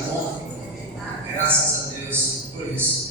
tá bom? Graças a Deus por isso.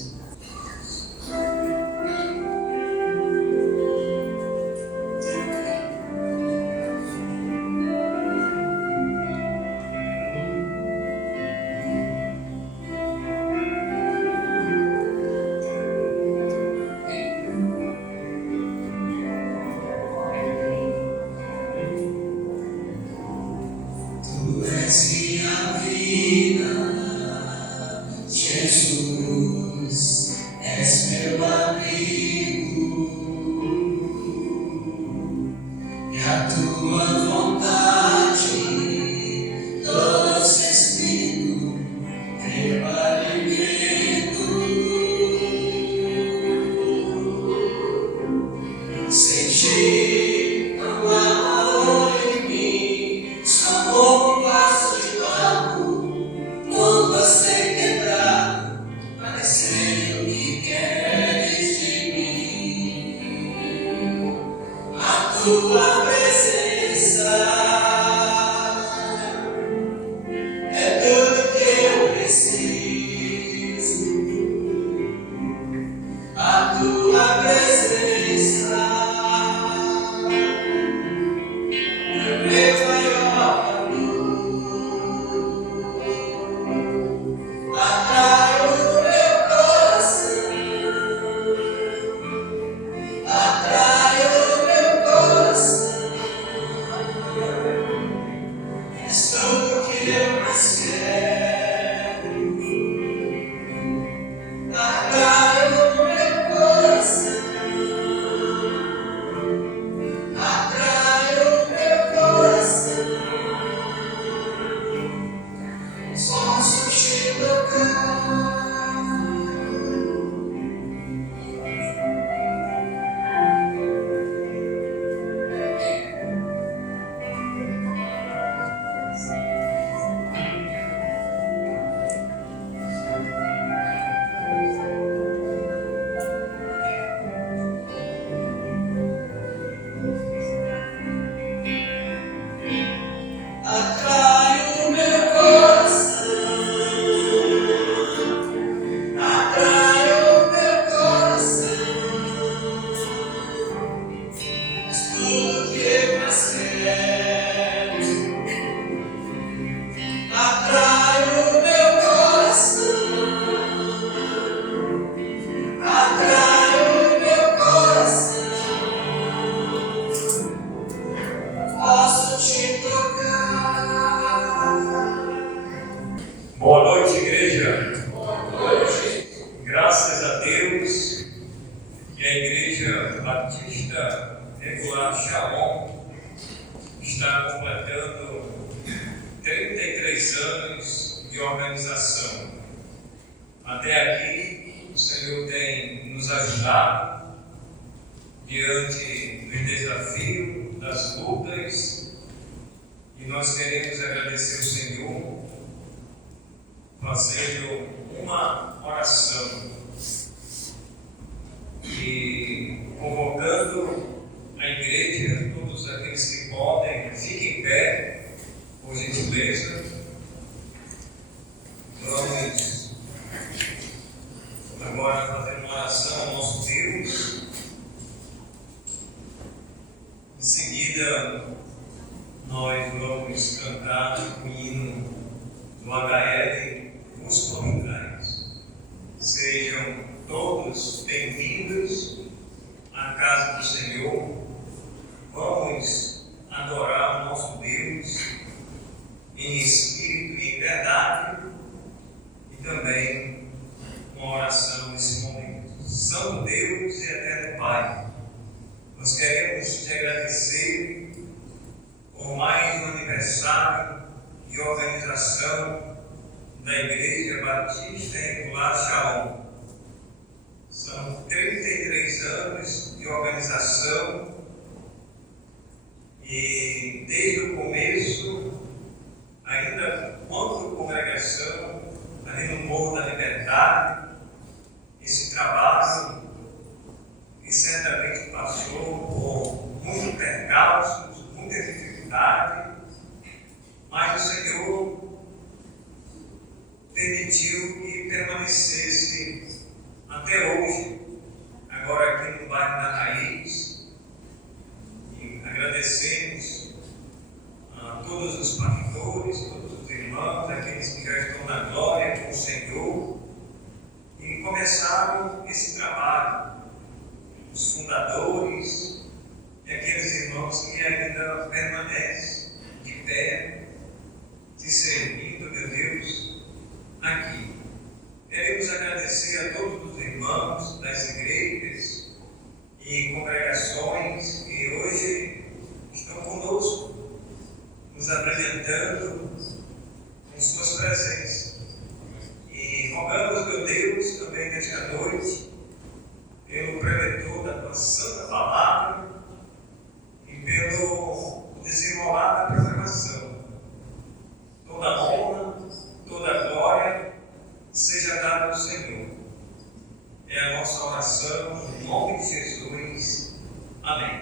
Boa noite, igreja. Boa noite. Graças a Deus que a Igreja Batista Regular Shalom está completando 33 anos de organização. Até aqui, o Senhor tem nos ajudado diante do desafio, das lutas, e nós queremos agradecer o Senhor fazendo uma oração e convocando a igreja, todos aqueles que podem, fiquem em pé, por gentileza. Vamos agora fazer uma oração ao nosso Deus. Em seguida, nós vamos cantar o hino do HL, os Corinthians. Sejam todos bem-vindos à casa do Senhor. Vamos adorar o nosso Deus em espírito e em verdade, e também uma oração nesse momento. Santo Deus e eterno Pai, nós queremos te agradecer por mais um aniversário de organização da Igreja Batista Regular Shalom. São 33 anos de organização e desde o começo, ainda quando congregação, ali no Morro da Liberdade, esse trabalho que certamente passou por muitos percalços, muita dificuldade, mas o Senhor permitiu que permanecesse até hoje, agora aqui no bairro da Raiz. E agradecemos a todos os pastores, todos os irmãos, aqueles que já estão na glória com o Senhor, e começaram esse trabalho, os fundadores e aqueles irmãos que ainda permanecem de pé, se servindo, meu Deus, aqui. Queremos agradecer a todos os irmãos das igrejas e congregações que hoje estão conosco, nos abrilhantando com suas presenças. E rogamos, meu Deus, também nesta noite, pelo preletor da tua santa palavra e pelo desenrolar da programação. Toda honra, toda glória seja dada ao Senhor. É a nossa oração, em nome de Jesus. Amém.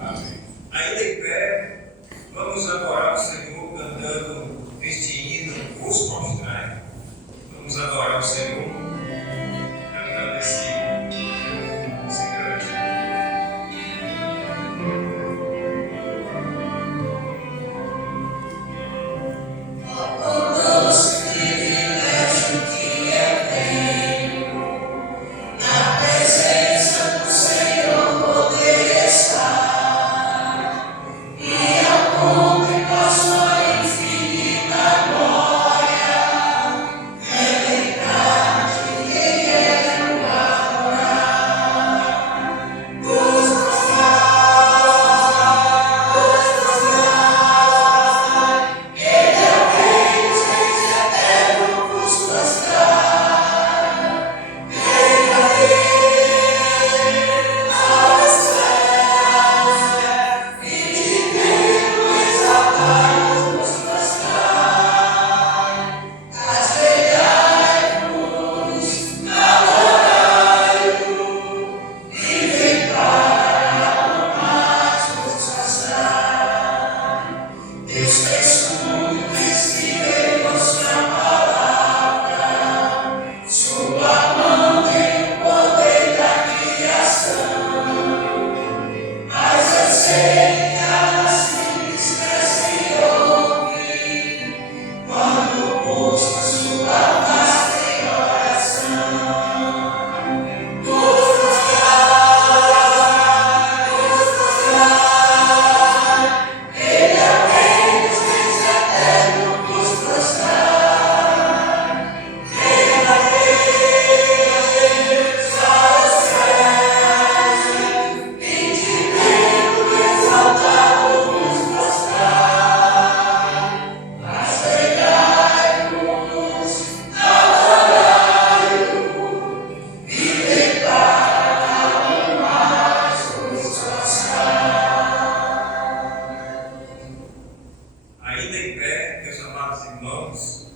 Amém. Ainda em pé, vamos adorar o Senhor cantando este hino, Vos Prostrai. Vamos adorar o Senhor cantando esse grande. Ainda em pé, meus amados irmãos,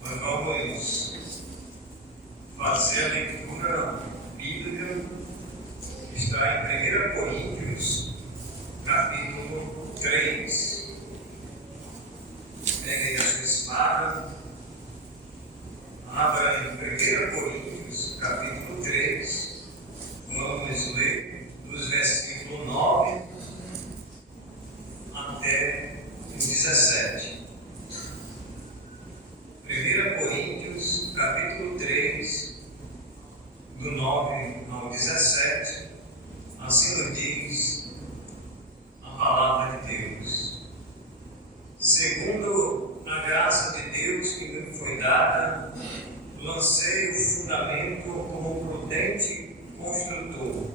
nós vamos fazer a leitura bíblica que está em 1 Coríntios, capítulo 3. Peguem a sua espada, abra em 1 Coríntios, capítulo 3, vamos ler dos versículos 9 até 17. 1 Coríntios, capítulo 3, do 9 ao 17, assim nos diz a palavra de Deus. Segundo a graça de Deus que me foi dada, lancei o fundamento como prudente construtor,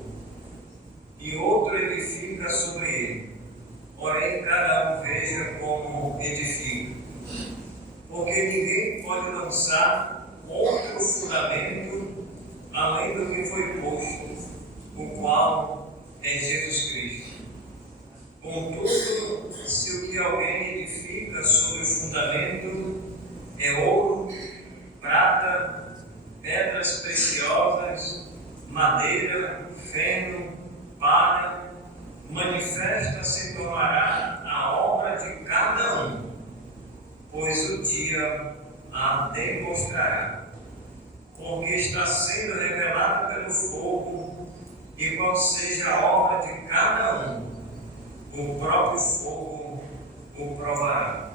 e outro edifica sobre ele. Porém, cada um veja como edifica. Porque ninguém pode lançar outro fundamento além do que foi posto, o qual é Jesus Cristo. Contudo, se o que alguém edifica sobre o fundamento é ouro, prata, pedras preciosas, madeira, feno, palha, manifesta se tornará a obra de cada um, pois o dia há a demonstrará, porque está sendo revelado pelo fogo, e qual seja a obra de cada um, o próprio fogo o provará.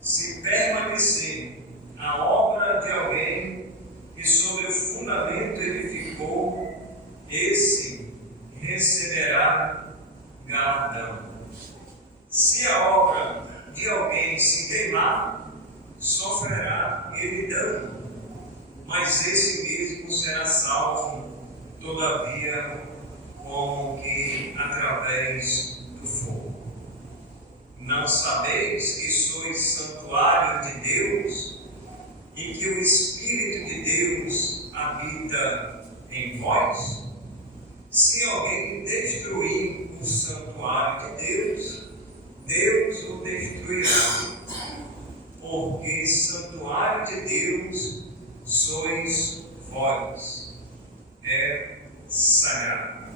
Se permanecer a obra de alguém que sobre o fundamento edificou, esse receberá galardão. Se a obra de alguém se queimar, sofrerá ele dano, mas esse mesmo será salvo, todavia, como que através do fogo. Não sabeis que sois santuário de Deus e que o Espírito de Deus habita em vós? Se alguém destruir o santuário de Deus, Deus o destruirá, porque santuário de Deus sois vós, é sagrado.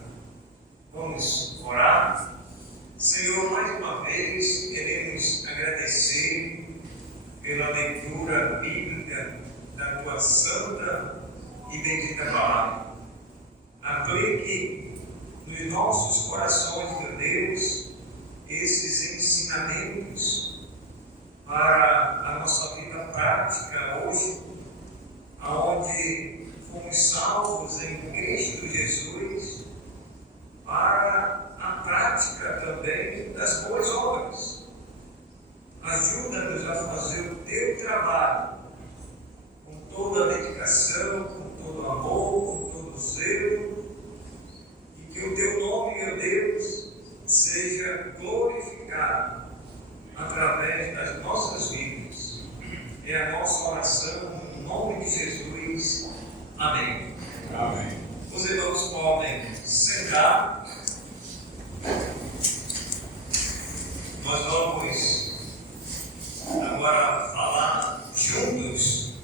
Vamos orar? Senhor, mais uma vez queremos agradecer pela leitura bíblica da Tua santa e bendita palavra. Aplique nos nossos corações, meu Deus, esses ensinamentos para a nossa vida prática hoje, aonde fomos salvos em Cristo Jesus, para a prática também das boas obras. Ajuda-nos a fazer o Teu trabalho com toda a dedicação, com todo o amor, com todo o zelo, e que o Teu nome, meu Deus, seja glorificado através das nossas vidas. É a nossa oração no nome de Jesus. Amém. Amém. Os irmãos podem sentar. Nós vamos agora falar juntos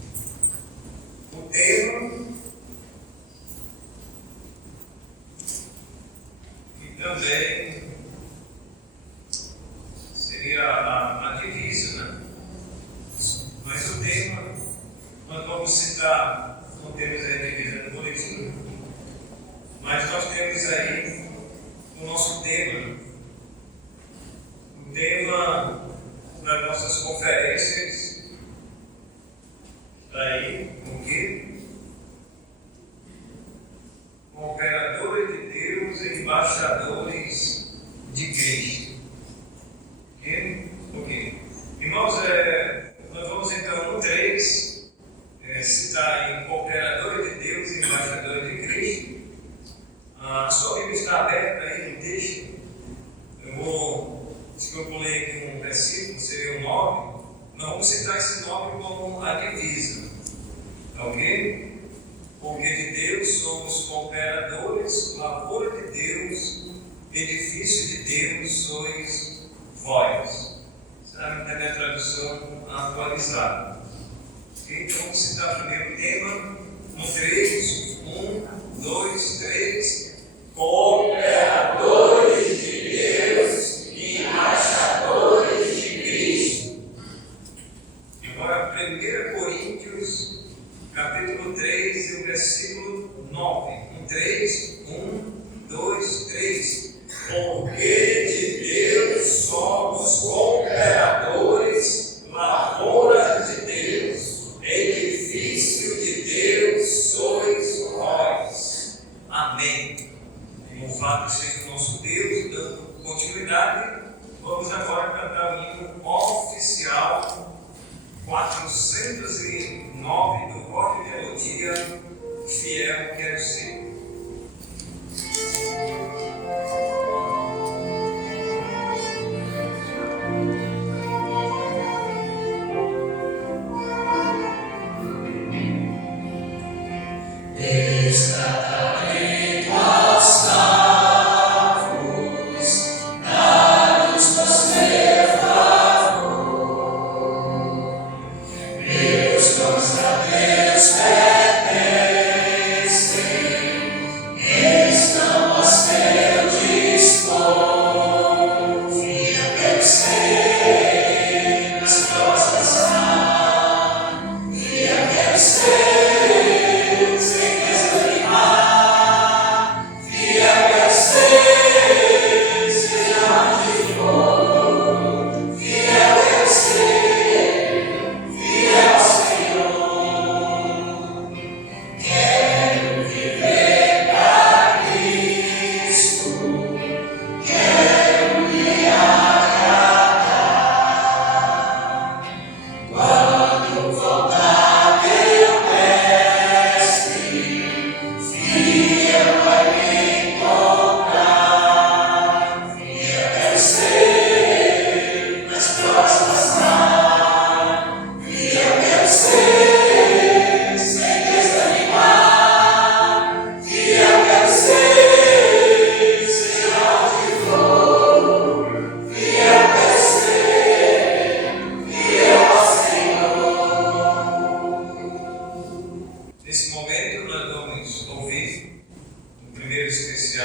o tema e também seria a divisa, né? Mas o tema, nós vamos citar, não temos aí a divisa no boletim, mas nós temos aí o nosso tema, o tema das nossas conferências, aí, o quê? Cooperadores de Deus e embaixadores de Cristo. Ok? Irmãos, nós vamos então no 3 citar aí cooperadores de Deus e embaixadores de Cristo. A sua Bíblia está aberta aí no texto. Se eu pulei aqui um versículo, seria o 9. Nós vamos citar esse 9 como a divisa. Ok? Porque de Deus somos cooperadores, lavoura de Deus, edifício de Deus sois vós. Sabe, tem a tradução atualizada. Okay? Então vamos citar primeiro o tema no 3, 1, 2, 3. Cooperadores de Deus e embaixadores de Cristo. Agora, 1 Coríntios, capítulo 3, e o versículo 9. 1, 2, 3. Porque de Deus somos cooperadores, lavoura de Deus, edifício de Deus sois vós. Amém. Louvado seja o nosso Deus. Dando continuidade, vamos agora cantar o hino oficial 409 do coro de melodia, Fiel Quero Ser. Estamos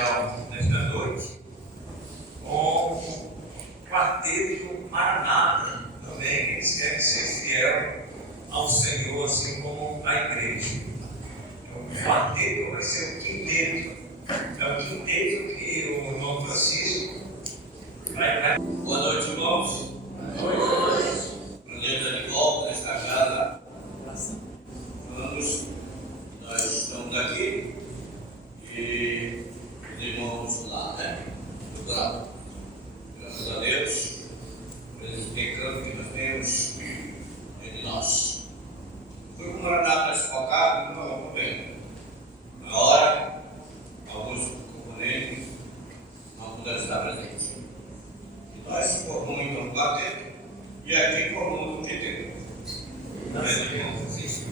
especial nesta noite com o quarteto Maranata também. Eles querem ser fiel ao Senhor, assim como a igreja. Então, o quarteto vai ser o quinteto. É o quinteto que o irmão Francisco vai. Boa noite, irmãos. Boa noite. Prazer estar de volta nesta casa. Nós estamos aqui e os irmãos lá, né? Do grau. Graças a Deus, por esse pecado que nós temos entre nós. Foi com o Maranata nesse focado, não vamos bem. Na hora, alguns componentes não puderam estar presentes. E nós formamos então um quarteto e aqui formamos um quinteto. Amém, irmão Francisco?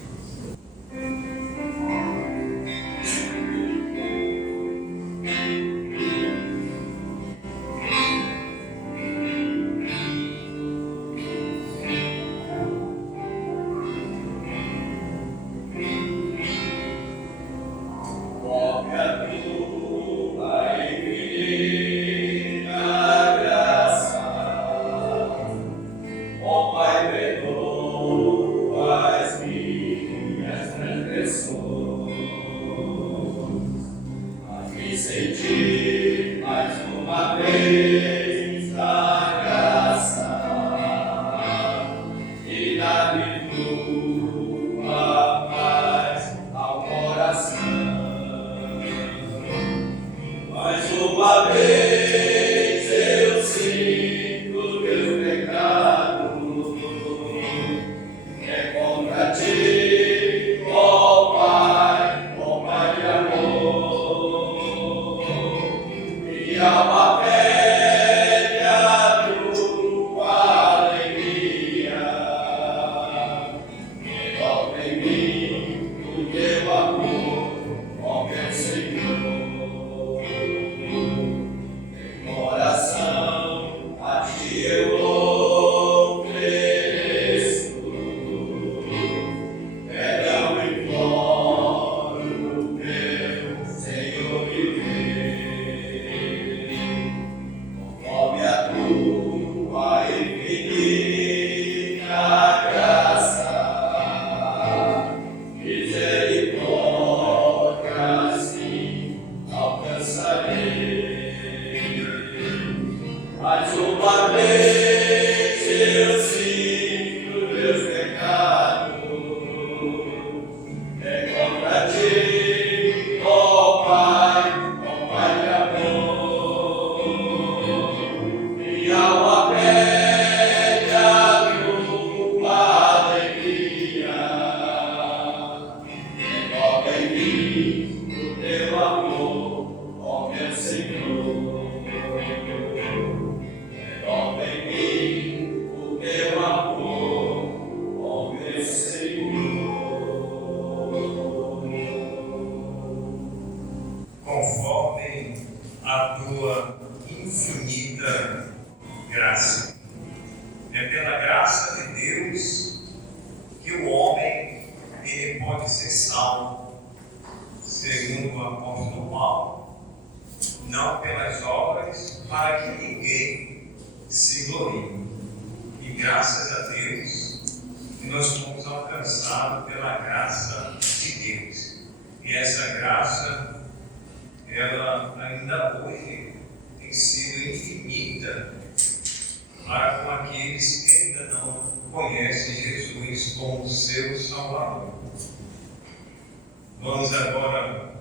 Vamos agora,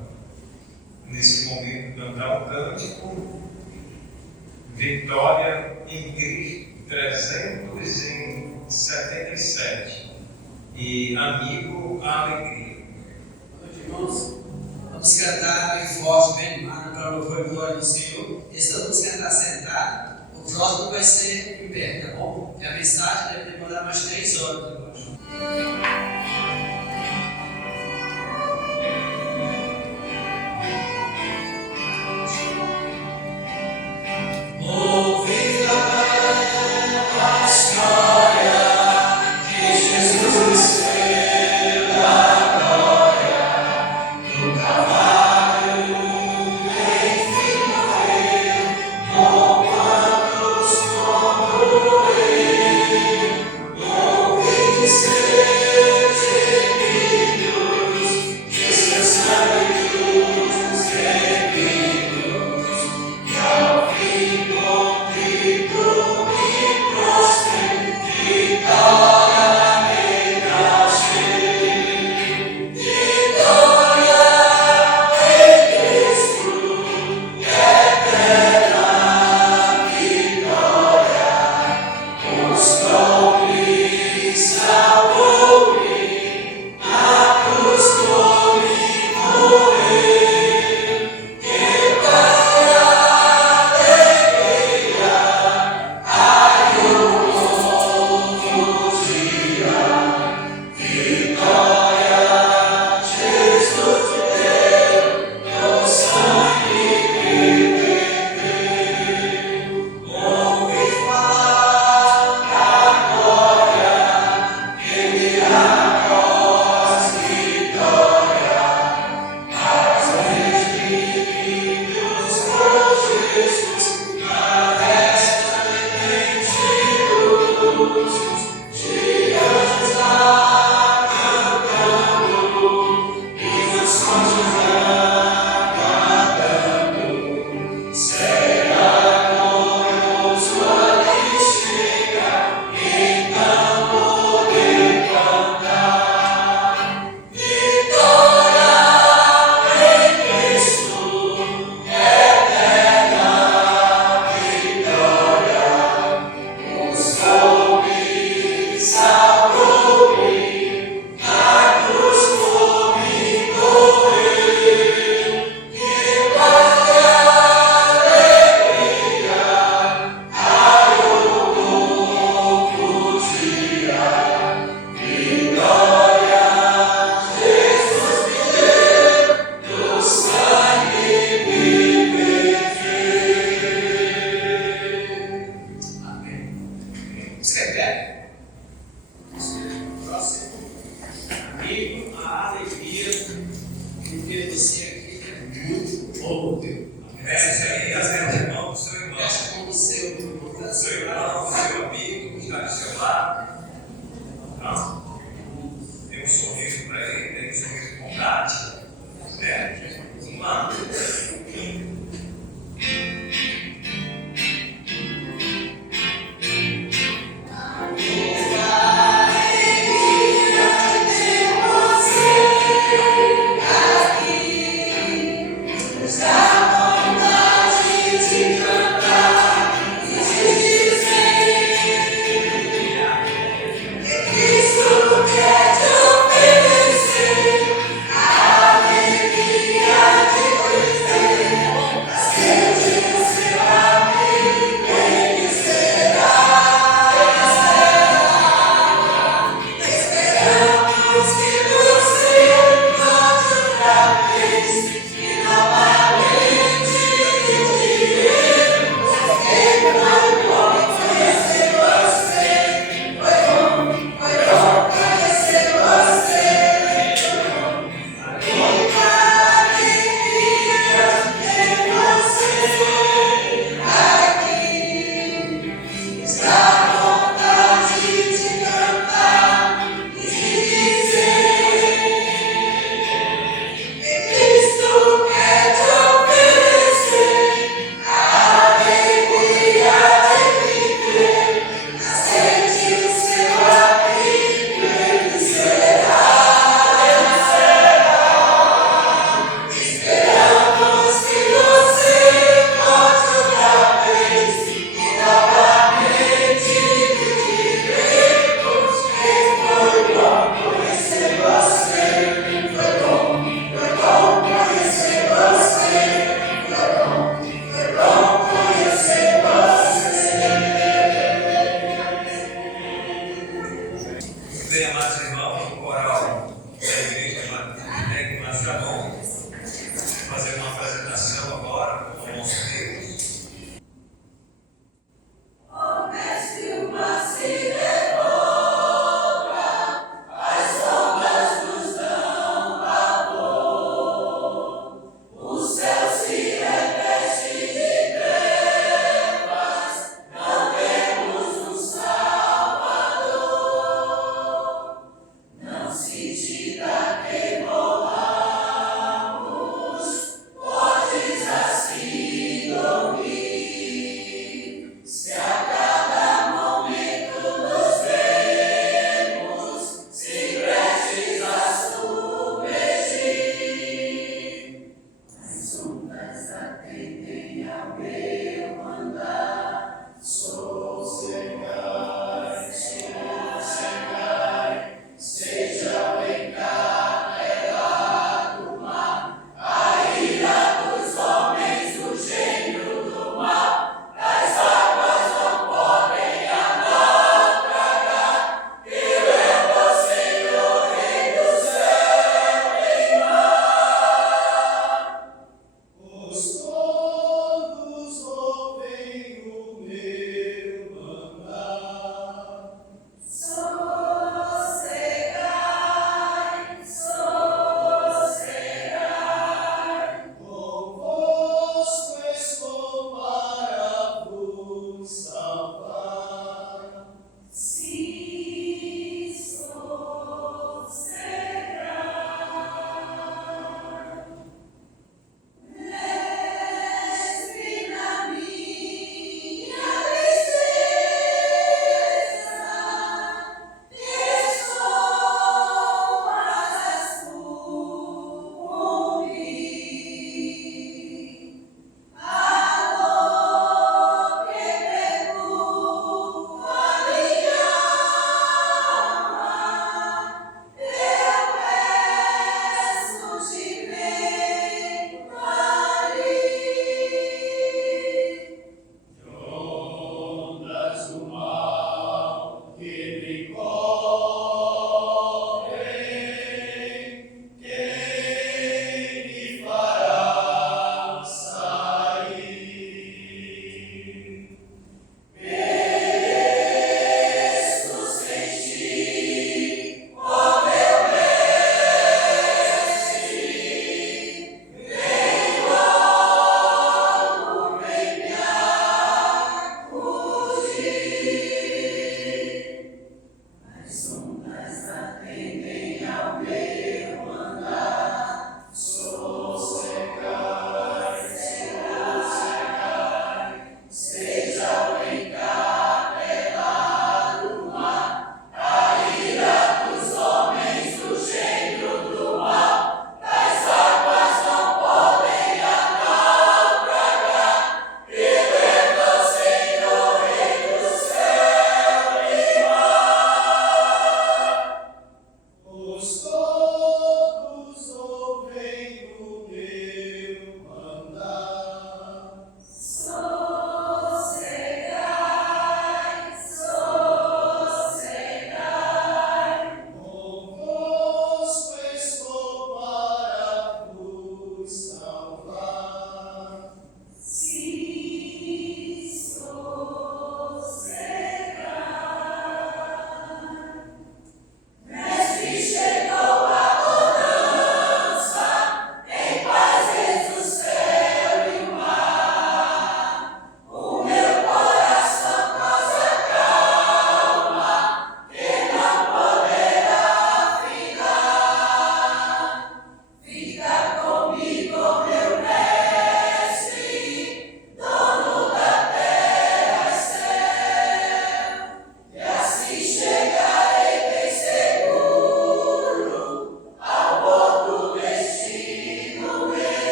nesse momento, cantar o cântico Vitória em Cristo 377 e Amigo à Alegria. Boa noite, irmãos. Vamos cantar bem forte, bem animado para o louvor e glória do Senhor. Esse vamos cantar sentado, o próximo vai ser em pé, tá bom? E a mensagem deve demorar mais 3 horas, eu acho. Enfim.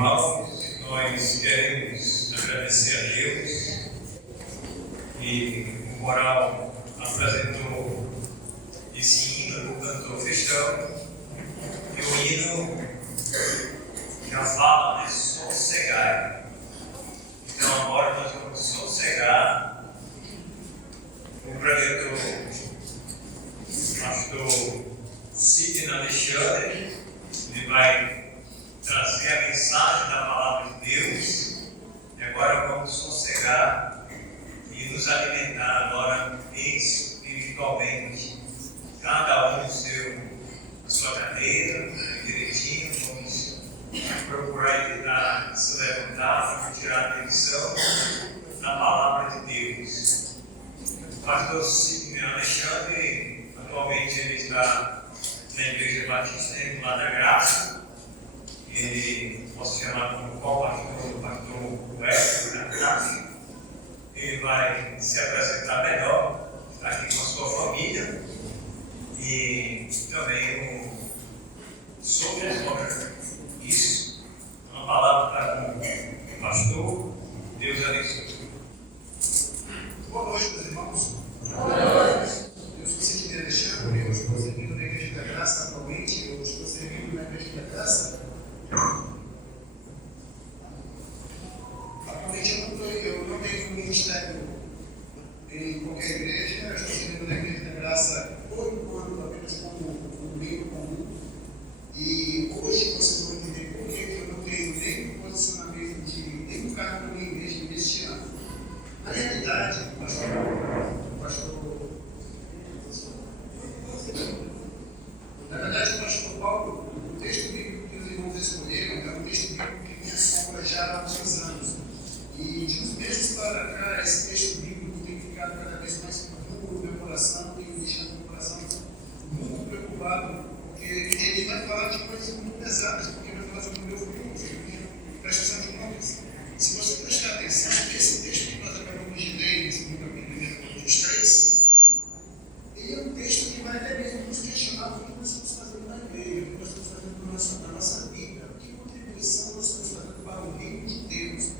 irmãos, nós queremos agradecer a Deus e o Moral apresentou esse hino do cantor cristão e o hino já fala de sossegar. Então agora nós vamos sossegar o preletor pastor Sidney Alexandre. Ele vai trazer a mensagem da palavra de Deus e agora vamos sossegar e nos alimentar agora espiritualmente, cada um na sua cadeira, direitinho. Vamos procurar evitar se levantar, vamos tirar a atenção da palavra de Deus. O pastor Sidney Alexandre, atualmente ele está na Igreja Batista Regular da Graça. Ele posso chamar como co-pastor do pastor Wesley da Graça. Ele vai se apresentar melhor, está aqui com a sua família e também sobre as obras. Isso, uma palavra para o pastor. Deus abençoe. Boa noite, meus irmãos. Boa noite. Eu sou Sidney Alexandre, eu estou servindo na Igreja da Graça atualmente, eu estou servindo na Igreja da Graça. Atualmente eu não tenho ministério em qualquer igreja, eu estou servindo na Igreja da Graça por enquanto apenas como membro comum. E hoje vocês vão entender por que eu não tenho nem posicionamento de nenhum cargo na minha igreja neste ano. Na realidade, na verdade, o pastor Paulo, o texto bíblico que os irmãos escolheram é um texto bíblico que me assombra já há alguns anos. E de uns meses para cá, esse texto bíblico tem ficado cada vez mais profundo no meu coração, tem me deixado meu coração muito preocupado, porque ele vai falar de coisas muito pesadas, porque vai falar sobre o meu futuro, sobre a prestação de contas. Se você prestar atenção, esse texto que nós acabamos de ler, nesse capítulo 3, ele é um texto que vai até mesmo nos questionar o que nós estamos fazendo na igreja, o que nós estamos fazendo na nossa vida, que contribuição nós estamos fazendo para o reino de Deus.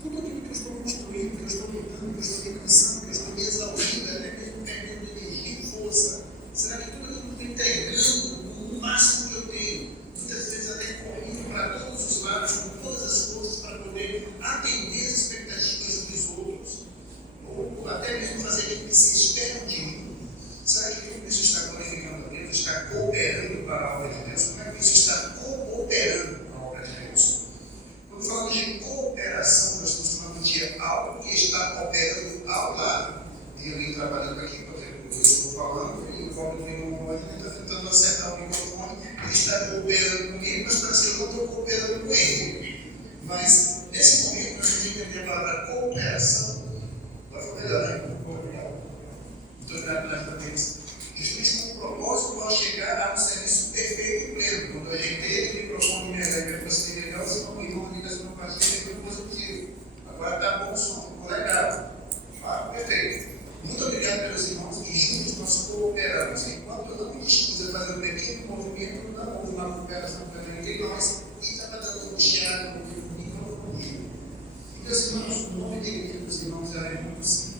Tudo aquilo que eu estou construindo, que eu estou lutando, que eu estou me cansando, que eu estou me exaurindo, até mesmo perdendo energia e força. Será que tudo aquilo que eu estou entregando, o máximo que eu tenho, muitas vezes até correndo para todos os lados, com todas as forças para poder atender as expectativas dos outros, ou até mesmo fazer aquilo que se espera de mim? Será que tudo isso está glorificando a Deus, está cooperando para a obra de Deus? Como é que isso está cooperando para a obra de Deus? Quando falamos de cooperação, nós estamos falando de algo que está cooperando ao lado. Tem alguém trabalhando aqui, por exemplo, eu estou falando, e o Paulo vem no momento, ele está tentando acertar o microfone, ele está cooperando comigo, mas parece que eu não estou cooperando com ele. Mas, nesse momento, nós temos que entender a palavra cooperação. Agora vou melhorar um pouco. Muito obrigado pela atenção. Justamente com o propósito de chegar a um serviço perfeito e pleno. Quando eu ajeitei o microfone e me fosse legal, você não me irmão, liga no partido, foi positivo. Agora está bom o som, ficou legal. Ah, perfeito. Muito obrigado pelos irmãos e juntos nós cooperamos. Enquanto eu não me dispus a fazer um pequeno movimento, não houve uma cooperação entre nós e estava dando um chiado no microfone. E meus irmãos, o nome da igreja dos irmãos é muito simples.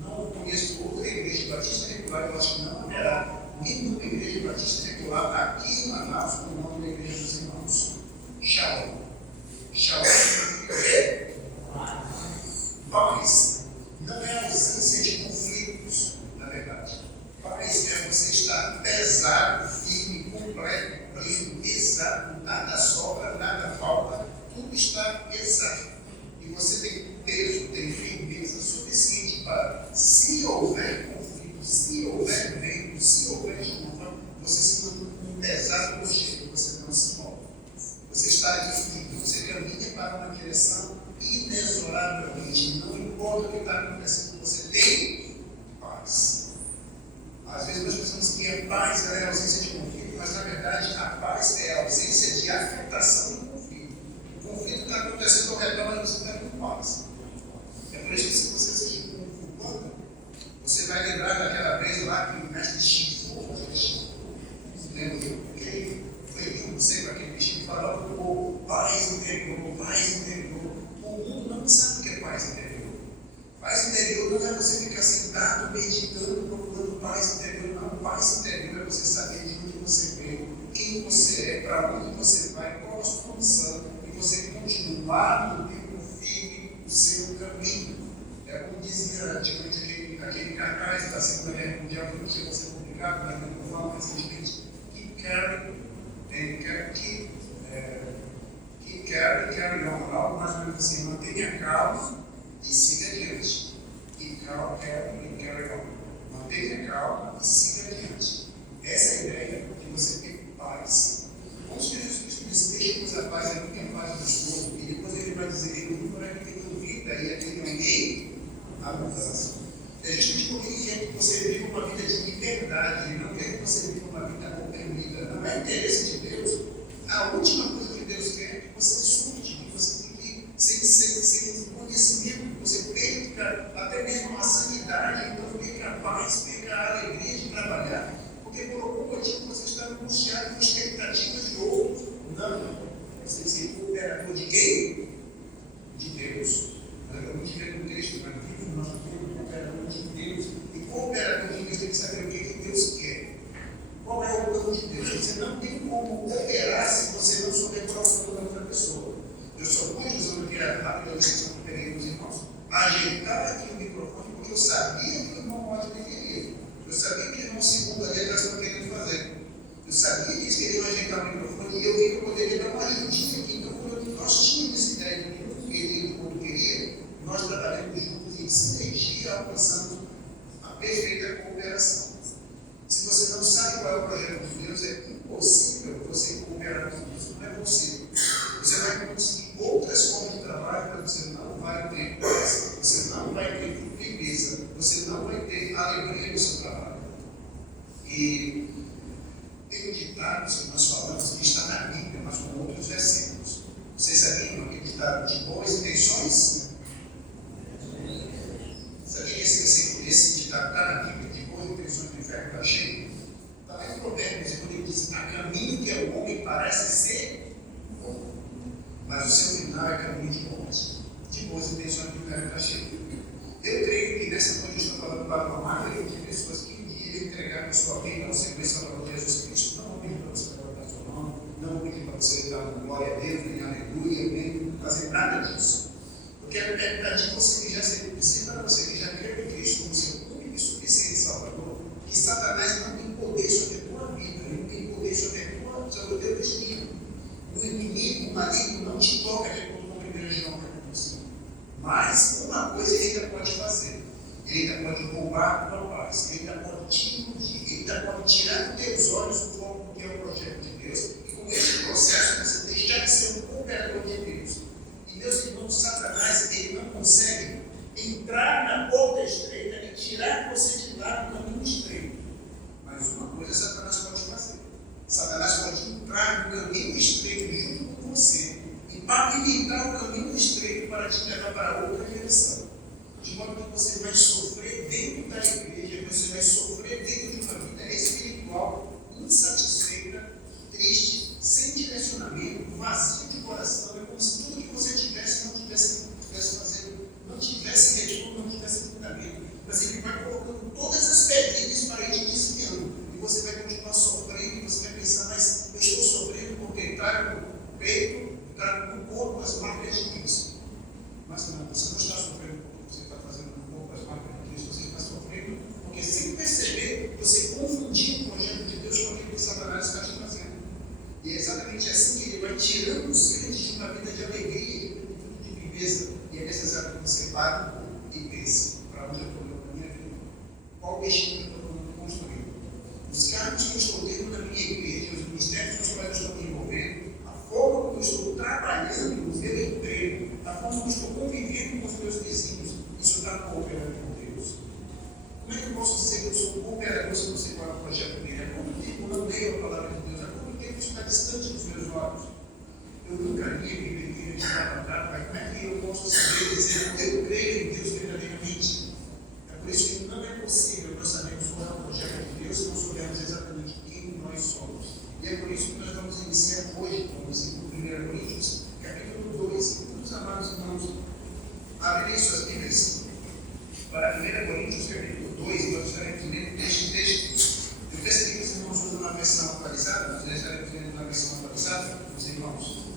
Não conheço outra igreja batista regular, eu acho que não haverá nenhuma igreja batista regular aqui em Manaus com o nome da igreja dos irmãos. Shalom. Shalom significa paz. Não é ausência de conflitos, na verdade. Paz é você estar pesado, firme, completo, pleno, exato, nada sobra, nada falta, tudo está exato. E você tem peso, tem firmeza suficiente para, se houver conflito, se houver vento, se houver chuva, você se mantém pesado no cheiro, você não se move. Você está aqui firme, você caminha para uma direção inexoravelmente. Não importa o que está acontecendo, você tem paz. Às vezes nós pensamos que a paz é a ausência de conflito, mas na verdade a paz é a ausência de afetação do conflito. O conflito está acontecendo ao redor, mas você está com paz. É por isso que se você se culpando, você vai lembrar daquela vez lá que o mestre chifrou, lembra? Porque foi eu, não sei para quem me chifrou, falou, paz, lado do teu firme o seu caminho. É como dizia antigamente aquele cartaz da Segunda Guerra Mundial, que não chegou a ser publicado, mas eu falo recentemente, keep carry on, algo mais ou menos assim, mantenha calma e siga adiante. Keep calm, carry on. Mantenha calma e siga adiante. Essa é a ideia de você ter paz. Como Jesus Cristo disse, deixe-vos a paz, a minha paz do estou. E depois ele vai dizer, eu vim para que tenham vida e aqui ninguém abundancia. É justamente porque ele quer que você viva uma vida de liberdade, ele não quer que você viva uma vida oprimida. Não é interesse de Deus. A última coisa que Deus quer é que você surte, que você fique sem conhecimento, que você perca até mesmo a sanidade, então perca a paz, perca a alegria de trabalhar, porque por algum motivo você está angustiado com expectativas de outros. Não, você tem que ser cooperador de quem? De Deus. Nós vamos ver no texto, mas vive o nosso tempo, cooperador de Deus. E cooperador de Deus tem que saber o que Deus quer. Qual é o plano de Deus? Você não tem como operar se você não souber qual é o plano da outra pessoa. Eu só pude, usando aqui a rápida lição que eu peguei com os irmãos, ajeitar aqui o microfone, porque eu sabia que o irmão Roger queria. Eu sabia que o irmão segundo ali atrás estava querendo fazer. Eu sabia que eles queriam ajeitar o microfone e eu vi que eu poderia dar uma ajudinha aqui. Então, quando nós tínhamos essa ideia de que eu queria, quando queria, nós trabalhamos juntos e em sinergia alcançamos a perfeita cooperação. Se você não sabe qual é o projeto de Deus, é impossível você cooperar com Deus. Não é possível. Você vai conseguir outras formas de trabalho, mas você não vai ter paz, você não vai ter firmeza, você não vai ter alegria no seu trabalho. E tem um ditado que nós falamos que está na Bíblia, mas com outros versículos. Vocês sabiam aquele ditado de boas intenções? Sabia que esse ditado está na Bíblia, de boas intenções do inferno está cheio? Está lá em Provérbios, quando ele diz: a caminho que é o homem parece ser bom, mas o seu final é caminho de morte. De boas intenções do inferno está cheio. Eu creio que nessa noite eu estou falando para uma maioria de pessoas que um dia entregaram sua vida ao Senhor e Salvador Jesus Cristo. Não vou pedir para você levantar sua mão, não vou pedir para você dar glória a Deus, nem aleluia, nem fazer nada disso. Eu quero perguntar de você que já dizer para você que já creu em Cristo como seu único e suficiente Salvador, que Satanás não tem poder sobre a tua vida, ele não tem poder sobre o teu destino. O inimigo, o maligno, não te toca de acordo com 1 João capítulo 5. Mas uma coisa ele ainda pode fazer. Ele ainda pode roubar a tua paz, ele ainda pode te iludir, ele ainda pode tirar dos teus olhos o foco que é o projeto de Deus. E com esse processo você deixar de ser um cooperador de Deus. E meus irmãos, Satanás, ele não consegue entrar na porta estreita e tirar você de lá no caminho estreito. Mas uma coisa Satanás pode fazer. Satanás pode entrar no caminho estreito junto com você e pavimentar o caminho estreito para te levar para outra direção. De modo que você vai sofrer dentro da igreja, você vai sofrer dentro de uma vida espiritual insatisfeita, triste, sem direcionamento, vazio de coração. É como se tudo que você tivesse não tivesse fazendo, não tivesse retorno, não tivesse fundamento. Mas ele vai colocando todas as pedrinhas para ir te desviando. E você vai continuar sofrendo, e você vai pensar: mas eu estou sofrendo porque trago no peito, trago no corpo as marcas de Cristo. Mas não, você não está sofrendo porque você está fazendo no corpo as marcas de Cristo, você está sofrendo porque, sem perceber, você confundiu o projeto de Deus com aquilo que Satanás está te fazendo. E é exatamente assim que ele vai tirando os crentes de uma vida de alegria, de viveza. E é necessário que você pare e pense: para onde eu estou levando a minha vida? Qual o destino que eu estou construindo? Os cargos que eu estou tendo na minha igreja, os ministérios com os quais eu estou me envolvendo, a forma como eu estou trabalhando no meu emprego, a forma como eu estou convivendo com os meus vizinhos, isso está cooperando com Deus. Como é que eu posso dizer que eu sou um cooperador se você vai ao projeto dele? Há quanto tempo eu não leio a palavra de Deus? Há quanto tempo isso está distante dos meus olhos? Eu nunca li a Bíblia de trabalhar, mas como é que eu posso saber dizer que eu creio em Deus verdadeiramente? É por isso que não é possível nós sabermos qual é o projeto de Deus se não soubermos exatamente quem nós somos. E é por isso que nós vamos iniciar hoje, vamos em 1 Coríntios, capítulo 2. Meus amados irmãos, abrirem suas Bíblias para 1 Coríntios, capítulo 2, nós estaremos lendo este texto. Eu percebi que os irmãos usam uma versão atualizada, nós estaremos lendo uma versão atualizada, os irmãos.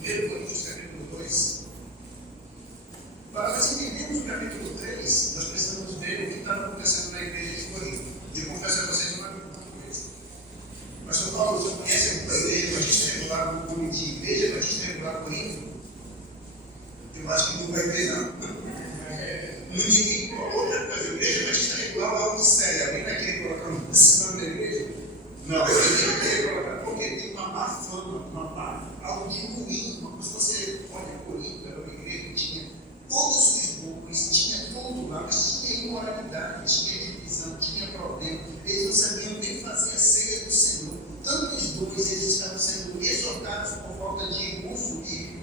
1 Coríntios, 2. Para nós entendermos o capítulo 3, nós precisamos ver o que estava acontecendo na igreja de Corinto. E eu confesso a vocês uma coisa. O pastor Paulo, você conhece a igreja batista regular do nome de Igreja Batista Regular Corinto? Eu acho que não vai ter, não. Não digo outra coisa. Igreja Batista Regular é algo sério. Alguém vai querer colocar um nome da igreja? Não, eu não queria colocar, porque tem uma má fama, algo de ruim. Mas você olha Corinto, era uma igreja que tinha todos os bons, tinha tudo lá, mas tinha imoralidade, tinha divisão, tinha problema. Eles não sabiam nem fazer a ceia do Senhor. Tanto os dois, eles estavam sendo exortados por falta de uso e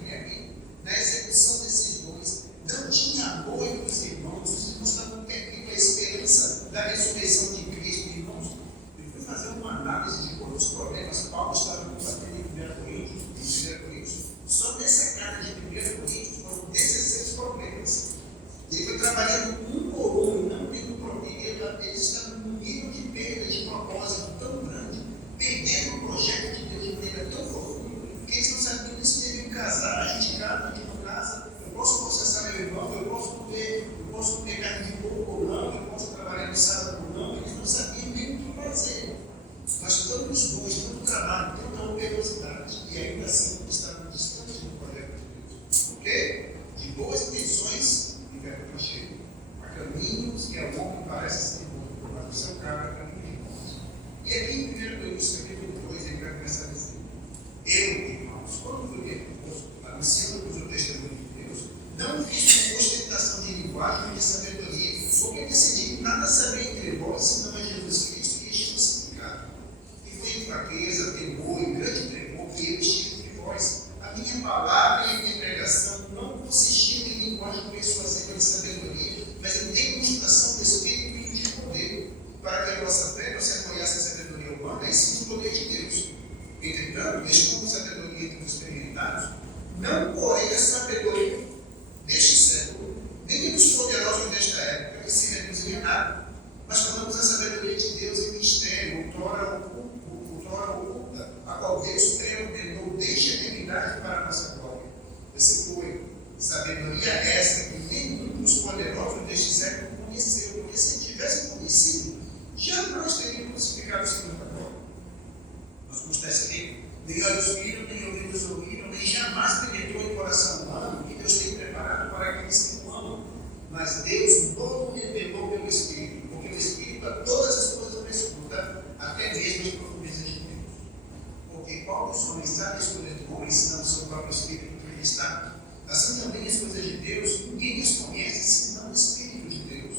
na execução desses dois. Não tinha amor entre os irmãos estavam perdendo a esperança da ressurreição de Cristo, irmãos. Eu fui fazer uma análise de todos os problemas que Paulo estava combatendo em 1 Coríntios. Só nessa carta de 1 Coríntios foram 16 problemas. Ele foi trabalhando um por um, não tendo problema. Eles estavam num nível de perda de propósito tão grande, perdendo o projeto de Deus de maneira tão profunda, que eles não sabiam se deveriam casar. A gente casa, a gente não casa. Eu posso processar meu irmão, eu posso comer carne de porco ou não, eu posso trabalhar no sábado ou não. Eles não sabiam nem o que fazer. Mas todos dois, tanto trabalho, tanta operosidade, e ainda assim estavam distantes do projeto de Deus. Ok? De boas intenções, inverno está cheio. Há caminhos que ao homem parece ser bom, mas o seu carro é caminho de morte. E aqui em 1 Coríntios, capítulo 2, ele vai começar a dizer: eu, irmãos, quando fui deposto, anunciando-vos o testemunho de Deus, não fiz com ostentação de linguagem de sabedoria, porque decidi nada saber entre vós, senão a Jesus Cristo e este crucificado. E foi em fraqueza, temor e grande tremor que eu estive entre vós. A minha palavra e a minha pregação não consistiam em linguagem persuasiva de sabedoria, mas em demonstração do Espírito e de poder, para que a vossa fé não se apoiasse em sabedoria humana, e sim no poder de Deus. Entretanto, deixando sabedoria entre os experimentados, não porém a sabedoria deste século, nem dos poderosos desta época, que se reduzem a nada, mas falamos a sabedoria de Deus em mistério, outrora oculta, a qual Deus preordenou desde a eternidade para a nossa glória. Versículo 8. Sabedoria essa que nenhum dos poderosos deste século conheceu, porque se tivesse conhecido, jamais teriam crucificado o Senhor da glória. Mas como está escrito, nem olhos viram, nem ouvidos ouviram, nem jamais penetrou em coração humano que Deus tem preparado para aqueles que o amam. Mas Deus não revelou pelo Espírito, porque o Espírito a todas as coisas prescruta, até mesmo as profundezas de Deus. Porque qual dos homens sabe as coisas do homem, senão o seu próprio Espírito que lhe está? Assim também as coisas de Deus, ninguém as conhece, senão o Espírito de Deus.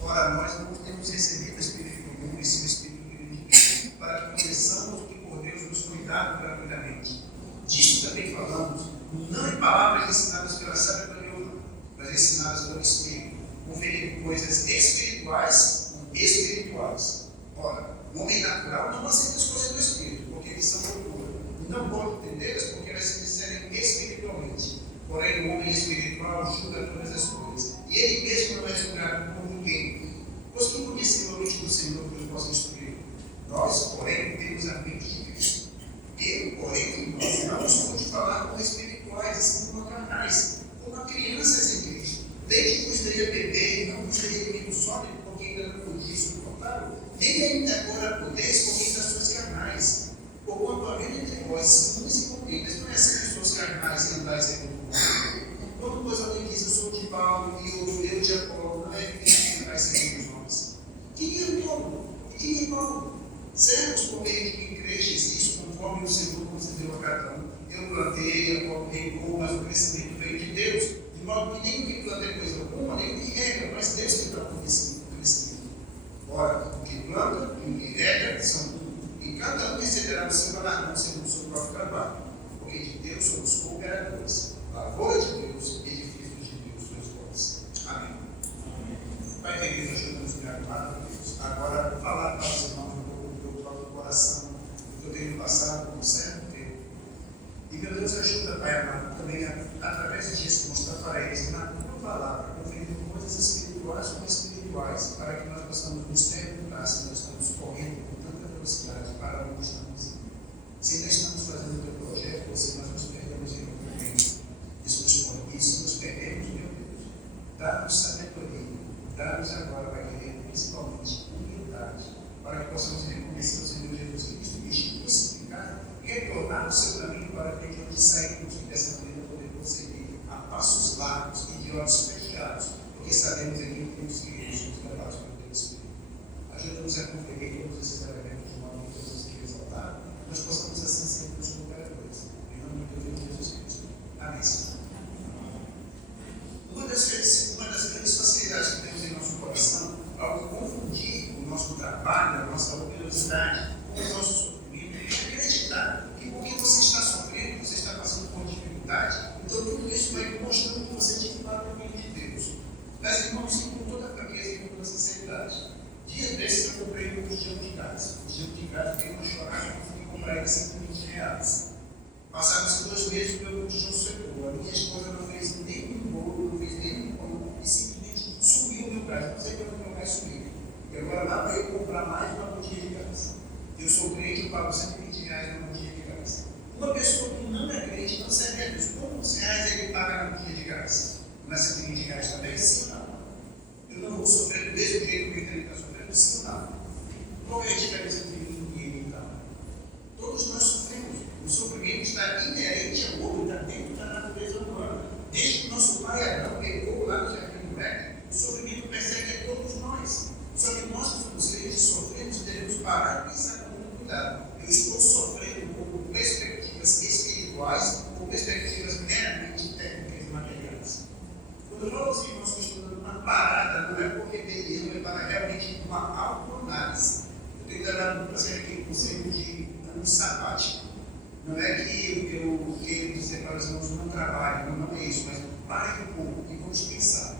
Ora, nós não temos recebido o Espírito do mundo, e sim o Espírito de Deus, para que conheçamos o que por Deus nos foi dado gratuitamente. Disto também falamos, não em palavras ensinadas pela sabedoria humana, mas ensinadas pelo Espírito, conferindo coisas espirituais. Ora, o homem natural não aceita as coisas do Espírito, porque eles são loucura, e não pode entendê-las porque elas se discernem espiritualmente. Porém, o homem espiritual julga todas as coisas, e ele mesmo não é julgado por ninguém. Pois quem conheceu a mente do Senhor que os possa instruir? Nós, porém, temos a mente de Cristo. Eu, porém, irmãos, não estou de falar como espirituais, assim como carnais, como crianças em Cristo. Desde que vos dei a beber, e não vos dei alimento sólido, porque ainda não podia suportá-lo, nem ainda agora podeis por tentações carnais. Porquanto havendo entre vós ciúmes e contendas, não é assim que sois carnais e andais segundo o mundo. Quando, pois, alguém diz, eu sou de Paulo, e outro, eu de Apolo, não é evidente que andais segundo os homens. Quem é Apolo? E quem é Paulo? Servos por meio de quem cresces, isso conforme o Senhor concedeu a cada um. Eu plantei, Apolo regou, mas o crescimento veio de Deus. De modo que nem o que planta é coisa alguma, nem o que rega, mas Deus que dá o crescimento. Ora, o que planta e o que rega são um, e cada um receberá o seu galardão segundo o seu próprio trabalho. Porque de Deus somos cooperadores, lavoura de Deus, edifícios de Deus, sois vós. Amém. Pai querido, ajuda-nos a gravar a Deus. Agora, falar para os irmãos um pouco do teu próprio coração, do que eu tenho passado como servo teu. E, meu Deus, ajuda, Pai amado, também através disso, mostrar para eles na tua palavra, conferindo coisas espirituais com espirituais, para que nós possamos nos perguntar se nós estamos correndo com tanta velocidade para onde estamos indo. Se nós estamos fazendo o teu projeto, ou se nós nos perdemos em outro caminho. Isso nos dá-nos sabedoria, dá-nos agora, Pai querido, principalmente humildade, para que possamos reconhecer o Senhor Jesus Cristo e este crucificado, retornar o seu caminho para que onde saímos dessa vida poder prosseguir a passos largos e de olhos fechados, porque sabemos em quem temos que ir, somos levados pelo Deus Espírito. Ajuda-nos a compreender todos esses elementos de modo que todos que exaltar, nós possamos assim ser os cooperadores. Em nome do Deus Jesus Cristo. Amém. Uma das grandes facilidades que temos em nosso coração, ao confundir o nosso trabalho, a nossa operosidade com o nosso sofrimento, é acreditar que porque você está sofrendo, você está passando por dificuldade, então tudo isso vai mostrando que você tem que falar para o reino de Deus. Mas, irmãos, com toda a fraqueza e com toda a sinceridade, dias desses eu comprei um botijão de gás. O botijão de gás veio uma chorar e consegui comprar ele R$120. Passaram-se 2 meses e o meu botijão secou. A minha esposa não fez nem um bolo, não fez nem um pão e simplesmente sumiu o meu gás. Não sei quando o meu gás sumiu. E agora lá veio comprar mais uma botija de gás. Eu sou crente, eu pago R$120 numa botija de gás. Uma pessoa que não é crente não serve a Deus. Quantos reais ele paga na botija de gás? Não é R$120 também? Sim ou não? Eu não vou sofrer do mesmo jeito que ele está sofrendo, sim ou não? Qual é a diferença entre mim e ele então? Todos nós sofremos. O sofrimento está inerente ao homem, está dentro da natureza humana. Desde que nosso pai Adão pegou lá no jardim do Éden, o sofrimento persegue a todos nós. Só que nós que somos crentes sofremos e devemos parar e pensar com muito cuidado. Eu estou sofrendo com perspectivas espirituais ou perspectivas meramente técnicas e materiais. Quando eu falo assim, nós que estamos dando uma parada, não é por rebelião, é para realmente uma autoanálise. Eu tenho dado para ser aqui um conceito de ano sabático. Não é que eu quero dizer para os irmãos não trabalhem, não é isso, mas parem um pouco e vamos pensar.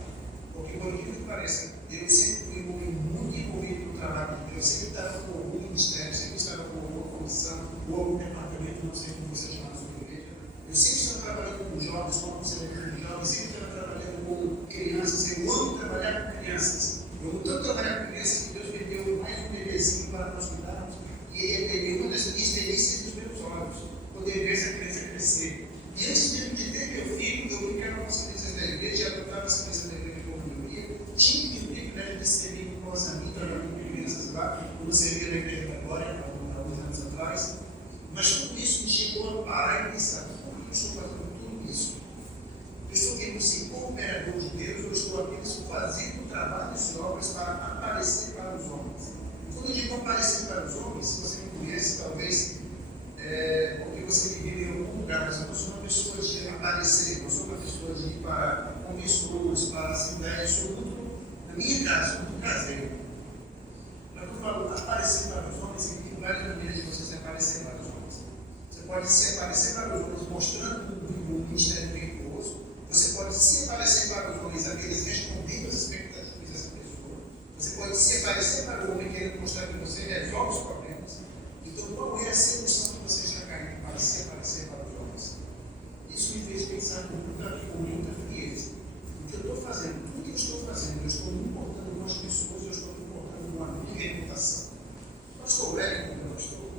Porque, por incrível que pareça, eu sempre fui muito envolvido no trabalho de Deus, sempre estava com algum ministério, sempre estava com alguma comissão, ou algum departamento, não sei como você chama na sua igreja. Eu sempre estava trabalhando com jovens, como conselheiro de jovens, sempre estava trabalhando com crianças. Eu amo trabalhar com crianças. Eu amo tanto trabalhar com crianças que Deus me deu mais um bebezinho para nós cuidarmos, e ele é uma das minhas delícias dos meus olhos. Poder ver essa criança crescer. E antes mesmo de ter meu filho, eu brincava com as crianças da igreja, adotava as crianças da igreja como maioria, tive o privilégio de servir com nós amigos, trabalhando com crianças lá, quando servia na igreja da Glória, há alguns anos atrás. Mas tudo isso me chegou a parar e pensar: por que eu estou fazendo tudo isso? Eu estou querendo ser cooperador de Deus, eu estou apenas fazendo trabalhos e obras para aparecer para os homens. E quando eu digo aparecer para os homens, se você me conhece, talvez. Porque você vive em algum lugar, mas eu não sou uma pessoa de aparecer, não sou uma pessoa de ir para pessoas, para a cidade, eu sou muito, na minha casa, sou muito caseiro. Mas quando eu falo aparecer para os homens, tem várias maneiras de você se aparecer para os homens. Você pode se aparecer para os homens mostrando um ministério virtuoso, você pode se aparecer para os homens aqueles respondendo às expectativas dessa pessoa, você pode se aparecer para o homem querendo mostrar que você resolve os problemas. Então, qual é a solução que você está caindo para se aparecer para os homens? Isso me fez pensar com muita frieza. O que eu estou fazendo, tudo que eu estou fazendo, eu estou me importando com as pessoas, eu estou me importando com a minha reputação. O pastor Wellington, meu pastor,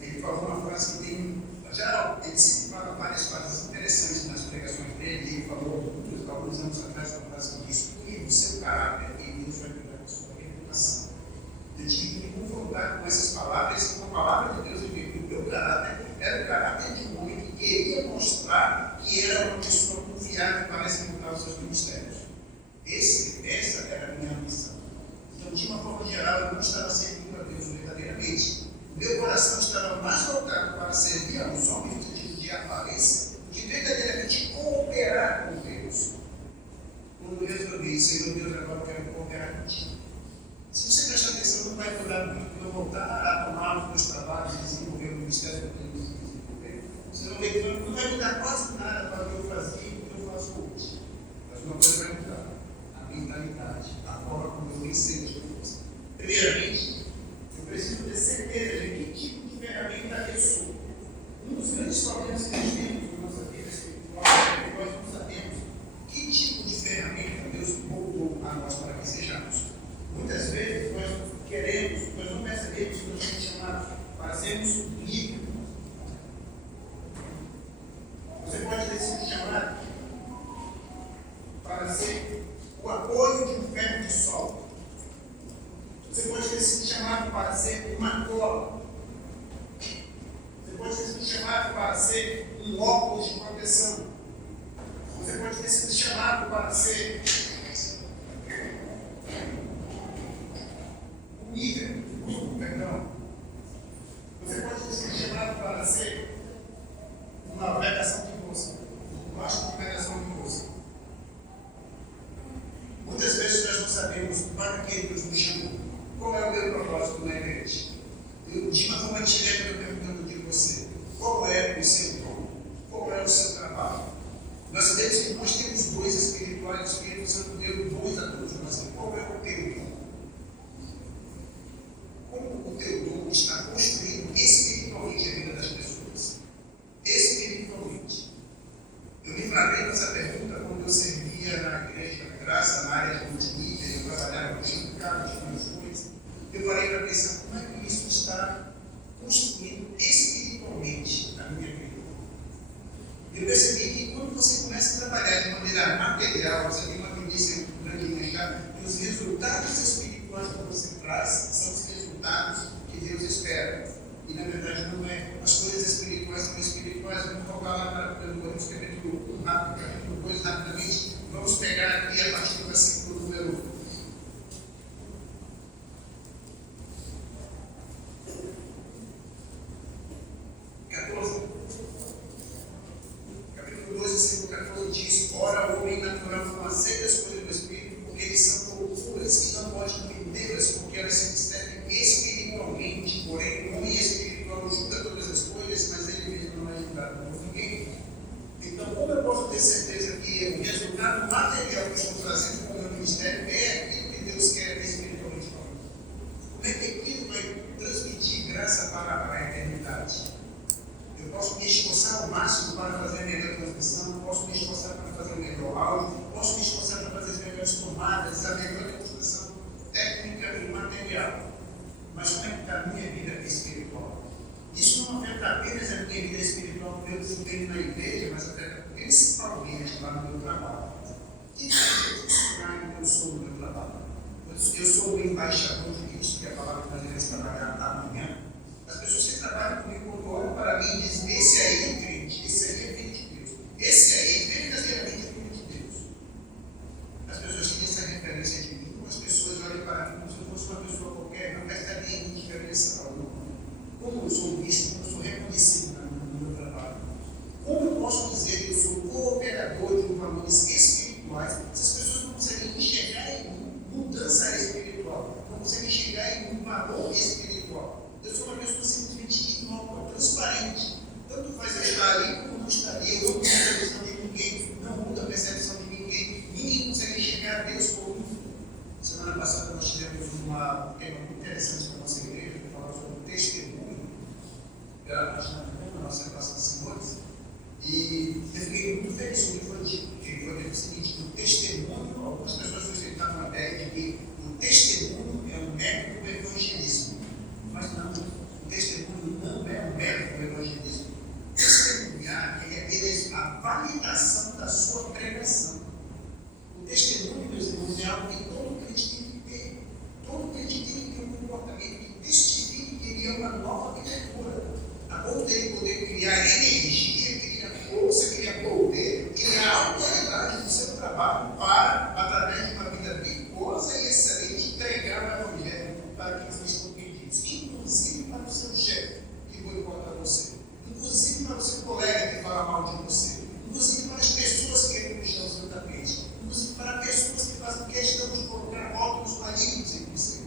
ele falou uma frase que tem. Já ele se fala várias frases interessantes nas pregações dele, e ele falou alguns anos atrás uma frase que diz: cuide do seu caráter e Deus vai cuidar da sua reputação. Eu tive que me confrontar com essas palavras, com a palavra de Deus, e que o meu caráter era o caráter de um homem que queria mostrar que era uma pessoa confiável para executar os seus ministérios. Essa era a minha missão. Então, de uma forma geral, eu não estava servindo a Deus verdadeiramente. O meu coração estava mais voltado para servir aos homens no sentido de aparência, de verdadeiramente cooperar com Deus. Quando eu resolvi, Senhor Deus, agora eu quero cooperar contigo. Se você prestar atenção, não vai durar muito quando eu voltar a tomar os meus trabalhos e desenvolver o ministério que eu tenho que desenvolver. Você não vai ver, não vai mudar quase nada para o que eu fazia e o que eu faço hoje. Mas uma coisa vai mudar: a mentalidade, a forma como eu ensino as pessoas. Primeiramente, eu preciso ter certeza de que tipo de ferramenta eu sou. Um dos grandes problemas que nós temos na nossa vida espiritual é que nós não sabemos que tipo de ferramenta Deus voltou a nós para que sejamos. Muitas vezes nós não percebemos que nós somos chamados para sermos livres. Você pode ter sido chamado para ser proteção. Você pode ter sido chamado para ser um líder, perdão. Você pode ter sido chamado para ser uma vedação de moça, debaixo de vedação de moça. Muitas vezes nós não sabemos para que Deus nos chamou. Qual é o meu propósito na igreja? De uma forma direta eu perguntando de você, qual é o seu dom? Qual é o seu trabalho? Nós sabemos que nós temos dons espirituais, o Espírito Santo deu dons a todos nós. Qual é o teu dom? Como o teu dom está construindo espiritualmente a vida das pessoas? Espiritualmente. Eu me lembrei dessa pergunta quando eu servia na igreja da Graça, na área de multimídia, eu trabalhava com carros, coisas. Eu parei para pensar como é que isso está construindo espiritualmente a minha vida. Eu percebi que quando você começa a trabalhar de maneira material, você tem uma tendência grande já, e os resultados espirituais que você traz são os resultados que Deus espera. E na verdade não é. As coisas espirituais são espirituais. Vamos voltar lá para o capítulo 1, capítulo 2, rapidamente. Vamos pegar aqui a partir do versículo número 14. Capítulo 2, versículo 14 diz: ora, o homem natural não aceita as coisas do Espírito, porque eles são loucuras, e não pode entendê-las, porque elas se discernem espiritualmente. Porém, o homem espiritual julga todas as coisas, mas ele mesmo não é julgado por ninguém. Então, como eu posso ter certeza que o resultado material que eu estou trazendo com o meu ministério é aquilo que Deus quer espiritualmente falando? Como é que aquilo vai transmitir graça para a eternidade? Eu posso me esforçar ao máximo para fazer a melhor transmissão, posso me esforçar para fazer o melhor áudio, posso me esforçar para fazer as melhores tomadas, a melhor demonstração técnica e material. Mas como é que está a minha vida espiritual? Isso não afeta apenas a minha vida espiritual, meu desempenho na igreja, mas afeta principalmente lá no meu trabalho. Que tipo eu sou no meu trabalho? Eu sou o embaixador de Cristo, que é a palavra que nós devemos trabalhar amanhã. As pessoas que trabalham comigo, quando olham para mim e dizem: esse aí é crente, esse aí é filho de Deus, esse aí verdadeiramente é filho de Deus. As pessoas têm essa referência de mim, as pessoas olham para mim como se eu fosse uma pessoa qualquer, não prestaria em mim diferença alguma. Como eu sou visto, como eu sou reconhecido no meu trabalho? Como eu posso dizer que eu sou cooperador de valores espirituais se as pessoas não conseguem enxergar em mim mudança espiritual, não conseguem enxergar em mim valor espiritual? Eu sou uma pessoa simplesmente inócua, transparente. Tanto faz eu estar ali como não estaria. Eu não mudo a percepção de ninguém, não mudo a percepção de ninguém. Ninguém consegue enxergar Deus por mim. Semana passada nós tivemos um tema muito interessante para a nossa igreja, que falava sobre o testemunho. Era na nossa relação de Simões. E eu fiquei muito feliz com o que foi dito, porque ele foi dito o seguinte: que o testemunho, algumas pessoas sustentavam a ideia de que o testemunho é um método do evangelismo. Mas não, o testemunho não é um método do evangelismo. Testemunhar é a validação da sua pregação. O testemunho, meus irmãos, é algo que todo crente tem que ter. Todo crente tem que ter um comportamento que testifique que ele é uma nova criatura. A ponto dele poder criar energia, criar força, criar poder, criar autoridade no seu trabalho para, através de uma vida virtuosa e excelente, pregar o evangelho para que os estão perdidos. Inclusive para o seu chefe que boicota você. Inclusive para o seu colega que fala mal de você. Inclusive para as pessoas que querem puxar o seu tapete. Inclusive para pessoas que fazem questão de colocar rótulos malignos em você.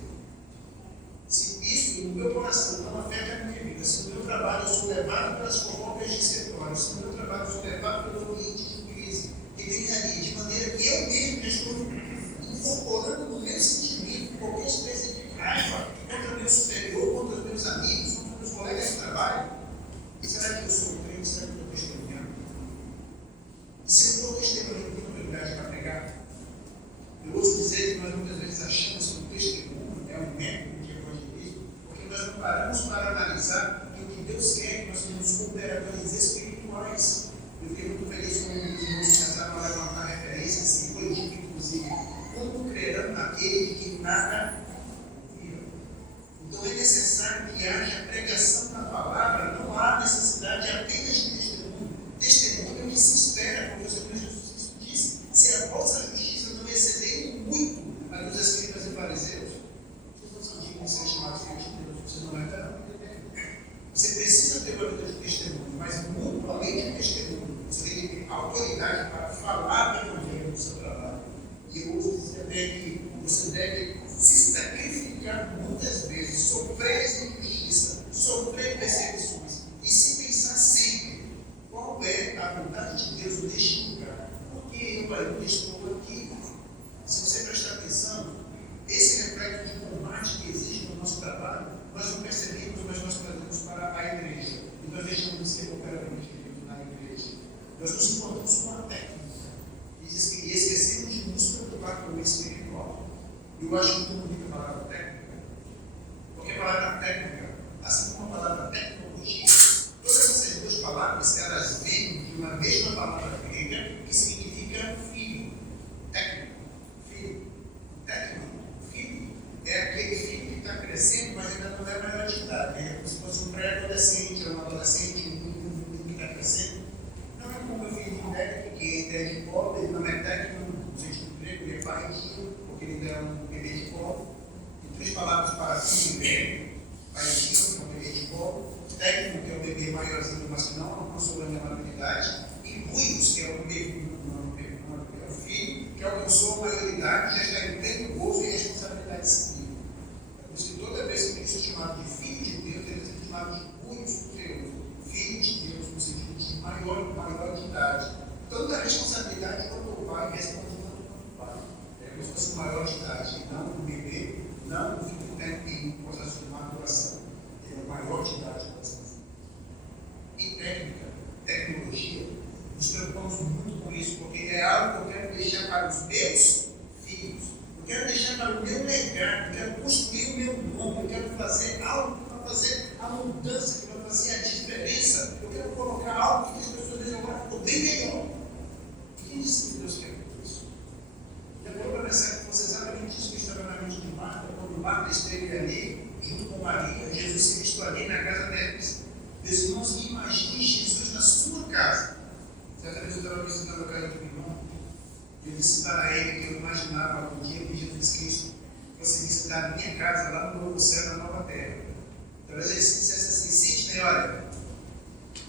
Se isso no meu coração não afeta a minha vida, se no meu trabalho eu sou levado pelas fofocas de escritório, se no meu trabalho eu sou levado pelo ambiente de crise, que tem ali, de maneira que eu mesmo estou incorporando no meu sentimento qualquer espécie de raiva contra meu superior, contra os meus amigos, contra os meus colegas de trabalho, será que eu sou um crente? Será que eu estou testemunhando? Se eu estou testemunhando, eu tenho autoridade para pregar. Eu ouço dizer que nós muitas vezes achamos que o testemunho é um método de evangelismo, porque nós não paramos para analisar que o que Deus quer é que nós sejamos cooperadores espirituais. Eu fiquei muito feliz quando os irmãos começaram a levantar referências, e foi dito, inclusive, como crerão naquele de que falar do Evangelho no seu trabalho. E eu ouso dizer até que você deve se sacrificar muitas vezes, sofrer essa injustiça, sofrer perseguições e se pensar sempre qual é a vontade de Deus neste lugar. Porque eu ainda estou aqui. Se você prestar atenção, esse reflexo de combate que existe no nosso trabalho, nós não percebemos, mas nós trazemos para a igreja. E nós deixamos de ser operativamente na igreja. Nós nos importamos com a técnica. E esquecemos de nos preocupar com o espiritual. Eu acho muito bonita a palavra técnica, porque a palavra técnica, assim como a palavra tecnologia, todas essas duas palavras, elas vêm de uma mesma palavra grega que significa filho. Técnico, filho. Técnico, filho. É aquele filho que está crescendo, mas ainda não é maior de idade. É como se fosse um pré-adolescente, ou um adolescente, um menino que está crescendo. Não é como o meu filho técnico, que é de colo, ele não é técnico, no sentido grego, ele é paizinho, porque ele é um bebê de colo. Tem três palavras para filho grego: paizinho, que é um bebê de colo; técnico, que é o bebê maiorzinho, mas que não alcançou a maturidade; e buios, que é o bebê, é o filho que alcançou a maioridade, já está em pleno gozo e responsabilidade civil. É por isso que toda vez que Cristo é chamado de filho de Deus, ele é chamado de buios por Deus, filho de Deus, no sentido de maior de idade. Tanto a responsabilidade quanto o pai responde quanto o pai. É como se fosse maior de idade, e não o bebê, não o filho que tem em processo de maturação. Ele é maior de idade. E técnica, tecnologia, nos preocupamos muito com isso, porque é algo que eu quero deixar para os meus filhos. Eu quero deixar para o meu legado, eu quero construir o meu nome, eu quero fazer algo que vai fazer a mudança, que vai fazer a diferença. Eu quero colocar algo que as pessoas dizem agora ficou bem melhor. Quem disse que Deus quer isso? Demorou para pensar que fosse exatamente isso que estava na mente de Marta, quando Marta esteve ali, junto com Maria, Jesus se vestiu ali na casa deles. Meus irmãos, imaginem Jesus na sua casa. Certa vez eu estava visitando a casa do meu irmão, e eu disse para ele que eu imaginava um dia que Jesus Cristo fosse visitar a minha casa lá no novo céu, na nova terra. Talvez ele dissesse assim: Sidney, olha,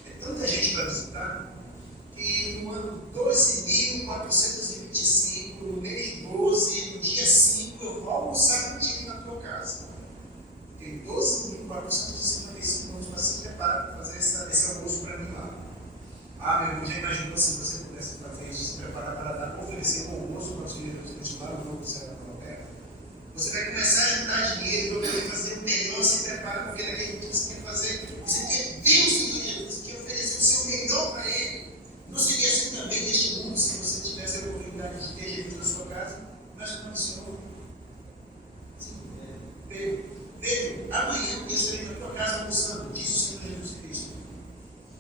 é tanta gente para visitar, que no ano 12.425, no mês 12, no dia 5, eu vou almoçar contigo na tua casa. Tem 12.455 anos para se preparar para fazer esse almoço para mim lá. Ah, meu irmão, já imaginou se você pudesse fazer isso, se preparar para oferecer um almoço para o Senhor Jesus Cristo lá no novo céu, na nova terra? Você vai começar a juntar dinheiro para poder fazer o melhor, se prepara, porque naquele dia você quer fazer, você quer ver o Senhor Jesus, você quer oferecer o seu melhor para Ele. Não seria assim também neste mundo, se você tivesse a oportunidade de ter Jesus na sua casa? Mas como o Senhor? Pedro, amanhã eu estarei na tua casa almoçando, diz o Senhor Jesus Cristo.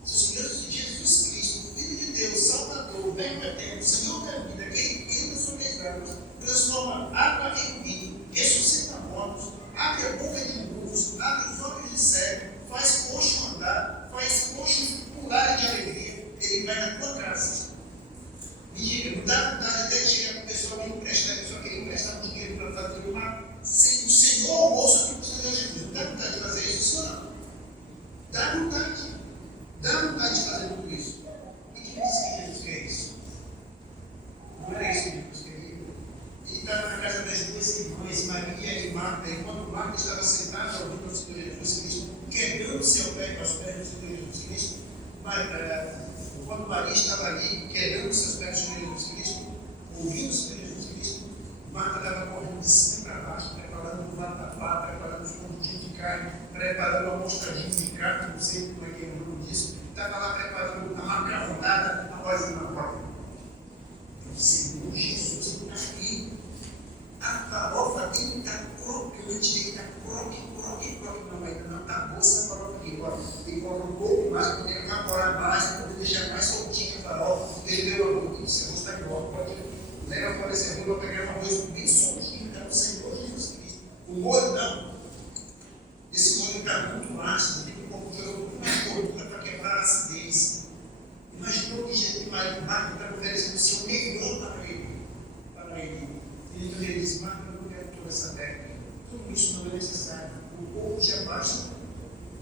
Se o Senhor Jesus Cristo, Filho de Deus, Salvador, bem eterno, Senhor da vida, quem entra sobre as águas, transforma água em vinho, ressuscita mortos, abre a boca de burros, abre os olhos de cego, faz coxo andar, faz coxo pular de alegria, ele vai na tua casa. Me diga, não dá vontade até de chegar para o pessoal que emprestar, só que emprestar um dinheiro para fazer o Senhor almoço aqui para o Senhor Jesus. Não dá vontade de fazer isso, senhor não? Dá vontade. Dá vontade de fazer tudo isso. E quem disse que Jesus quer isso? Não era isso que Jesus queria. Ele estava na casa das duas irmãs, Maria e Marta, enquanto Marta estava sentada ouvindo o Senhor Jesus Cristo, quebrando-se aos pés do Senhor Jesus Cristo. Enquanto Maria estava ali, quebrando-se aos pés do Senhor Jesus Cristo, ouvindo o Senhor Jesus Cristo, Marta estava correndo de cima para baixo, preparando o vatapá, preparando os pãozinhos de carne, preparando a mostradinha de carne, não sei como é que é o nome disso. Estava lá preparando a macarronada após uma prova. O Senhor Jesus está aqui. A farofa dele está crocante, ele está croque. Não, ainda não está boa essa farofa aqui. Ele coloca um pouco mais para poder evaporar mais, para poder deixar mais soltinha a farofa. Ele deu a boca. O Senhor está igual. Pode levar para esse arroz, para pegar uma coisa bem soltinha para o Senhor Jesus Cristo. O molho não. Esse molho está muito ácido, tem um pouco de mais gordura para quebrar a acidez. Imaginou que Jesus Marco está oferecendo o seu melhor para ele. Então ele disse: Marco, eu não quero toda essa técnica. Tudo isso não é necessário. O pouco já basta.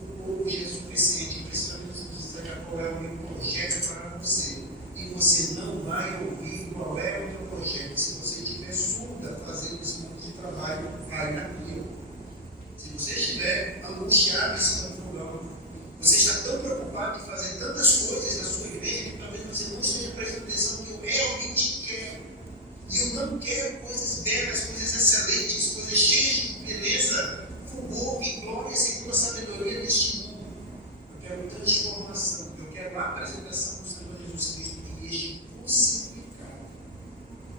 O pouco já é suficiente. Precisamos dizer qual é o meu projeto para você. E você não vai lá e ouvir qual é o teu projeto. Se você estiver surda fazendo esse monte de trabalho, vai na minha. Se você estiver angustiado em cima do fogão, você está tão preocupado em fazer tantas coisas na sua igreja que talvez você não esteja prestando atenção no que eu realmente quero. E eu não quero coisas belas, coisas excelentes, coisas cheias de beleza, fulgor e glória segundo a sabedoria deste mundo. Eu quero transformação, eu quero a apresentação do Senhor Jesus Cristo em este crucificado.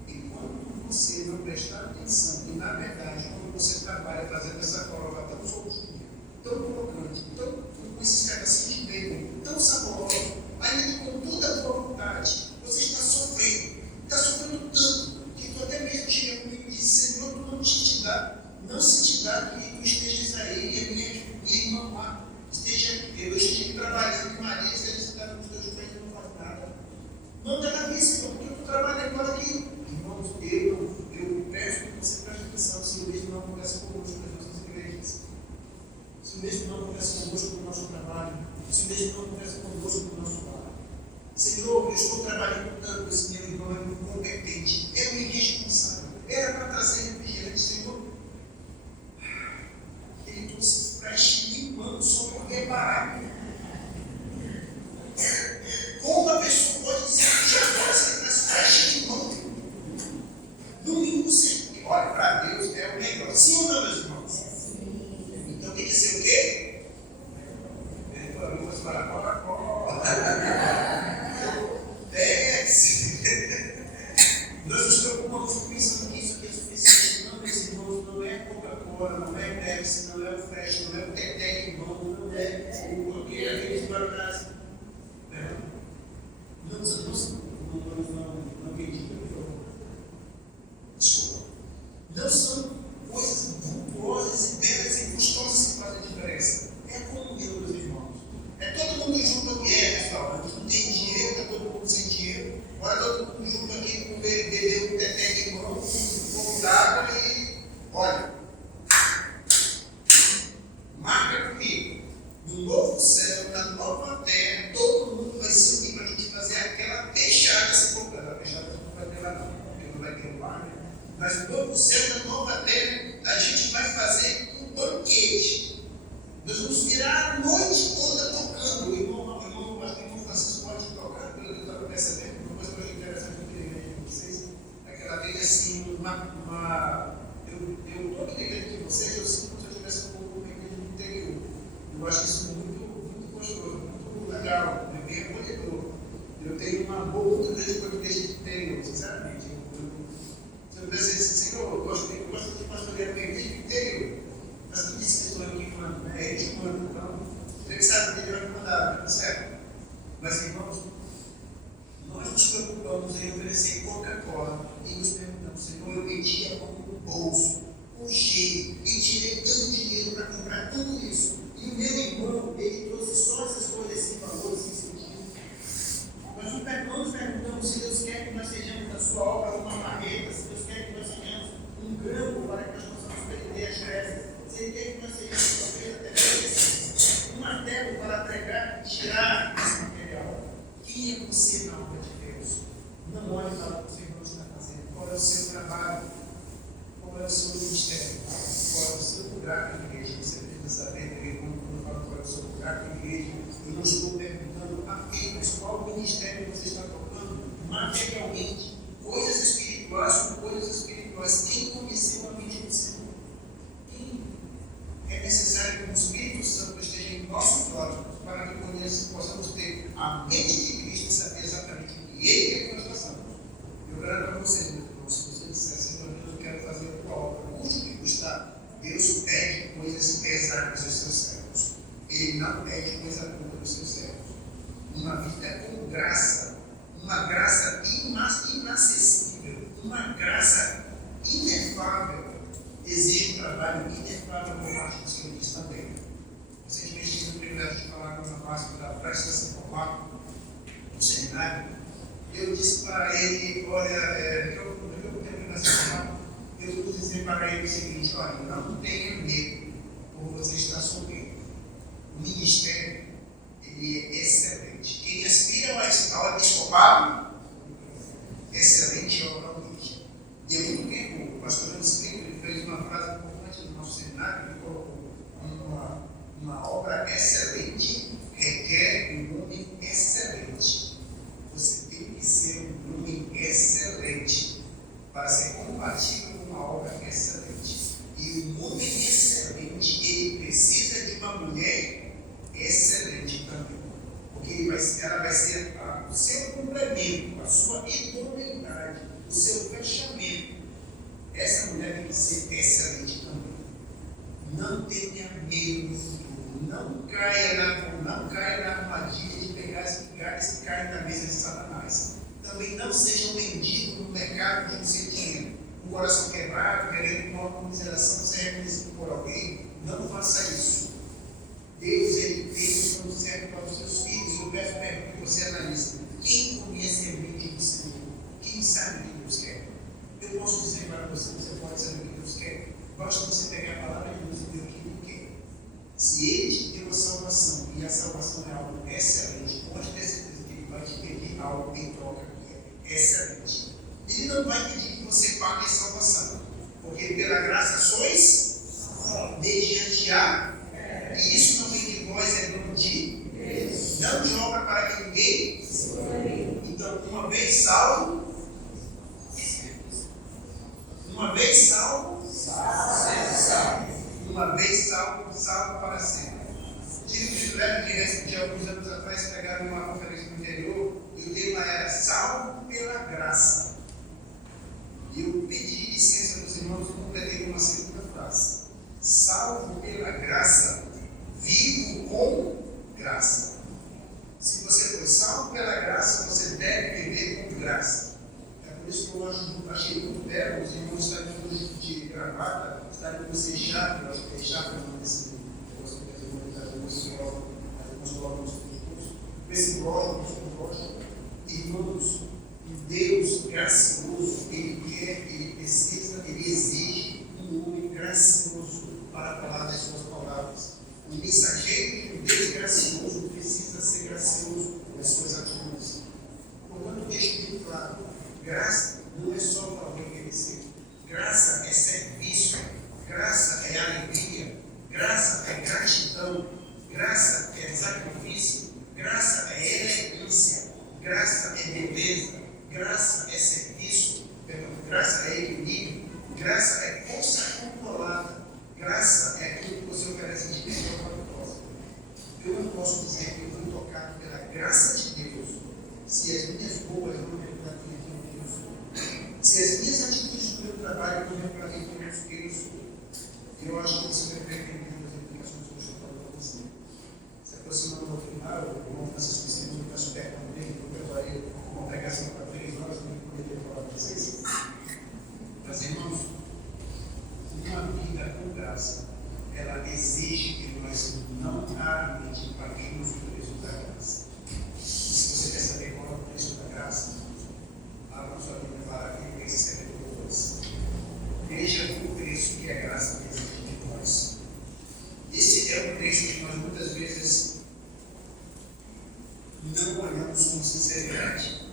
Enquanto você não prestar atenção, e na verdade, quando você trabalha fazendo essa prova tão soltinha, tão crocante, tão com esses pedacinhos de bacon, tão saboroso, ainda com toda a tua vontade, você está sofrendo tanto, que tu até mesmo chega comigo e diz: Senhor, tu não se te dá que tu estejas aí, e a minha irmã lá, eu esteja aqui trabalhando, e Maria esteja sentada nos teus pés e não faz nada. Manda na minha, Senhor, porque tu trabalha agora aqui. Irmãos, eu peço que você preste atenção se o mesmo não acontece conosco nas nossas igrejas. Se o mesmo não acontece conosco no nosso trabalho, se o mesmo não acontece conosco no nosso lar. Senhor, eu estou trabalhando tanto com esse meu irmão, é um incompetente, é um irresponsável, era para trazer refrigerante, Senhor. Ele trouxe fresh limão só para reparar. Como uma pessoa pode dizer que já gosta de traz fresh limão? No mínimo, olha, para Deus é o melhor. Sim ou não, meus irmãos? Então tem que ser o quê? Ele falou, vou falar Coca-Cola. Nós nos preocupamos pensando que isso aqui é suficiente. Não, meus irmãos, não é Coca-Cola, não é Pepsi, não é o Fresh, não é o Teté Limão, não é o que aqueles guaraná. Não acredito, por favor. Desculpa. Não são coisas vultuosas e belas e gostosas que fazem diferença. É a comunhão, meus irmãos. É todo mundo junto aqui, pessoal. A gente não tem dinheiro, está todo mundo sem dinheiro. Olha, todo mundo junto aqui com beber um teté de limão, um pouco d'água e olha. Marca comigo. No novo céu, na nova terra, todo mundo vai se unir para a gente fazer aquela peixada se comprando. A peixada não vai ter lá não, porque não vai ter o mar, né? Mas no novo céu, na nova terra, a gente vai fazer um banquete. Nós vamos virar a noite toda tocando. O irmão, acho que o irmão Francisco pode tocar, pelo que eu estava percebendo, uma coisa que eu achei interessante que eu queria ver com vocês. Aquela vez assim, eu estou aqui dentro de vocês, eu sinto como se eu estivesse um pouco no interior. Eu acho isso muito gostoso, muito legal, bem acolhedor. Eu tenho uma boa muito grande com a igreja de interior, sinceramente. Se eu pudesse dizer, Senhor, eu gosto de pastorear a minha igreja de interior. Mas não disse que estou aqui falando, né? É de mano, então, ele sabe que ele vai me mandar, tá certo? Mas, irmãos, nós nos preocupamos em oferecer Coca-Cola e nos perguntamos, Senhor, eu metia a mão no bolso, puxei e tirei tanto dinheiro para comprar tudo isso. E o meu irmão, ele trouxe só essas coisas, esse valor, esse sentido. Nós nos perguntamos se Deus quer que nós sejamos da sua obra uma marreta, se Deus quer que nós sejamos um grampo para que nós possamos perder as peças. Se Ele quer que nós sejamos talvez até vezes um martelo para pregar e tirar esse material. Quem é você na obra de Deus? Não olhe para o que o Senhor está fazendo. Qual é o seu trabalho? Qual é o seu ministério? Qual é o seu lugar na igreja? Você precisa saber, porque quando eu falo qual é o seu lugar na igreja, eu não estou perguntando apenas qual ministério você está tocando materialmente. Coisas espirituais são coisas espirituais. Quem conheceu a mente do Senhor? É necessário que o Espírito Santo esteja em nossos olhos para que possamos ter a mente de Cristo e saber exatamente o que Ele quer que nós façamos. Eu garanto a vocês, meus irmãos, se você disser, Senhor Deus, eu quero fazer a tua obra, custe o que custar, Deus pede coisas pesadas aos seus servos. Ele não pede coisa pouca dos seus servos. Uma vida com graça, uma graça inacessível, uma graça inefável, exige um trabalho inefável por parte do Senhor diz também. Recentemente tive o privilégio de falar com o rapaz da Presta São Paulo, no seminário. Eu disse para ele, olha, eu vou dizer para ele o seguinte, olha, não tenha medo por você estar solteiro. O ministério, ele é excelente. Quem aspira ao episcopado, também não seja um mendigo no mercado que você tinha um coração quebrado, querendo uma comiseração, ser reconhecido por alguém. Não faça isso. Deus, Ele tem um certo para os seus filhos. Eu peço que você analise. Quem conhece a mente do Senhor? Quem sabe o que Deus quer? Eu posso dizer para você, você pode saber o que Deus quer. Basta você pegar a palavra de Deus e ver o que Ele quer. Se Ele te deu a salvação, e a salvação é algo excelente, pode ter certeza que Ele vai te pedir algo em troca que é excelente. Ele não vai pedir que você pague a salvação, porque pela graça sois mediante a. E isso não vem de vós, é dom de Deus. Não joga para que ninguém. Então, uma vez salvo, uma vez salvo, sempre salvo. Uma vez salvo, salvo para sempre. Tive o privilégio de alguns anos atrás pegar uma conferência no interior e o tema era Salvo pela Graça. E eu pedi licença dos irmãos e completei uma segunda frase. Salvo pela graça, vivo com graça. Se você foi salvo pela graça, você deve viver com graça. É por isso que eu achei muito belo, os irmãos estarem todos de gravata, estarem com esse chapéu, eu acho que é chapéu o nome desse negócio que as irmãs colocam nos cursos. Esse broche, irmãos, Deus gracioso, Ele quer, Ele precisa, Ele exige um homem gracioso para falar das suas palavras. O mensageiro de um Deus gracioso precisa ser gracioso nas suas atitudes. Portanto, deixe muito claro: graça não é só favor e merecer. Graça é serviço, graça é alegria, graça é gratidão, graça é sacrifício, graça é elegância, graça é beleza, graça é serviço, graça é equilíbrio, graça é força controlada, graça é aquilo que você oferece de melhor para o próximo. Eu não posso dizer que eu fui tocado pela graça de Deus se as minhas boas não refletem quem eu sou, se as minhas atitudes do meu trabalho não refletem quem eu sou. Eu acho que você deve entender as implicações que eu estou falando para você. Se aproximando ao final, o irmão Francisco Segundo está super também, eu preparei uma pregação para 3 horas, eu não poderia falar para vocês. Mas, irmãos, uma vida com graça, ela exige que nós não raramente paguemos o preço da graça. E se você quer saber qual é o preço da graça, abra sua Bíblia para Filipenses capítulo 2. Veja o preço que a graça exige de nós. Esse é o preço que nós muitas vezes não olhamos com sinceridade.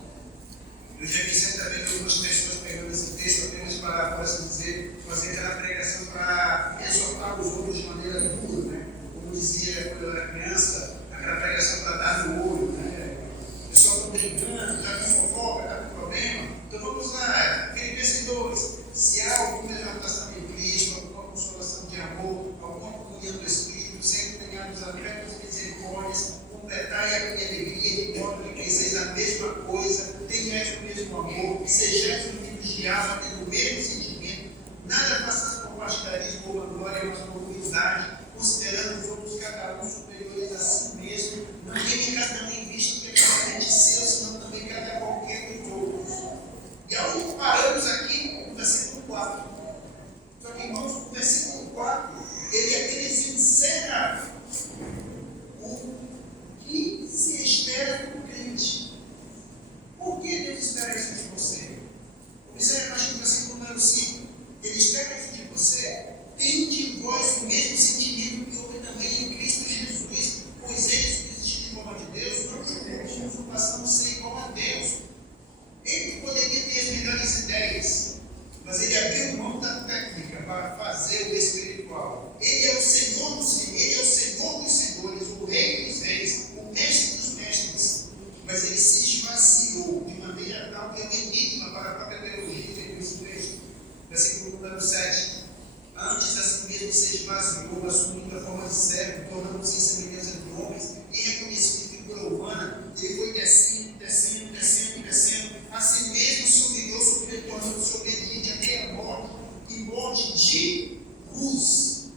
Eu já vi certa vez algumas pessoas pegando esse texto apenas para, por assim dizer, fazer aquela pregação para exortar os outros de maneira dura, né? Como dizia quando eu era criança, aquela pregação para dar no olho, né? O pessoal está brigando, está com fofoca, está com problema. Então vamos lá, Filipenses 2. Se há alguma exortação em Cristo, alguma consolação de amor, alguma comunhão do Espírito, sendo empenhados afetos e misericórdias, completai a minha alegria, de modo que penseis a mesma coisa, tenhais o mesmo amor, sejais unidos de alma, tendo o mesmo sentimento, nada façais por partidarismo ou vanglória, mas por humildade, considerando os outros cada um superiores a si mesmo, não tenha cada um em vista o que é diferente seu, senão também cada qualquer dos outros. E aonde paramos aqui no versículo 4. Só que, irmãos, o versículo 4, ele apenas encerra o que se espera do crente. Por que Deus espera isso de você? Observe a partir do versículo número 5. Ele espera isso de você. Tende em vós o mesmo sentimento que houve também em Cristo Jesus, pois eles que existem de forma de Deus não julgam com usurpação ser igual a Deus. Ele poderia ter as melhores ideias, mas ele abriu mão da técnica para fazer o espiritual. Ele é o Senhor dos senhores, ele é o Senhor dos senhores, o Rei dos reis, o Mestre dos mestres. Mas ele se esvaziou de maneira tal que é um enigma para a própria teologia desse texto. Versículo número 7. Antes assim mesmo se esvaziou, assumindo a forma de servo, tornando-se em semelhança de homens, e reconhecido em figura humana, ele foi descendo, descendo, descendo, descendo. Assim mesmo se humilhou, tornando-se obediente até a morte, e morte de cruz.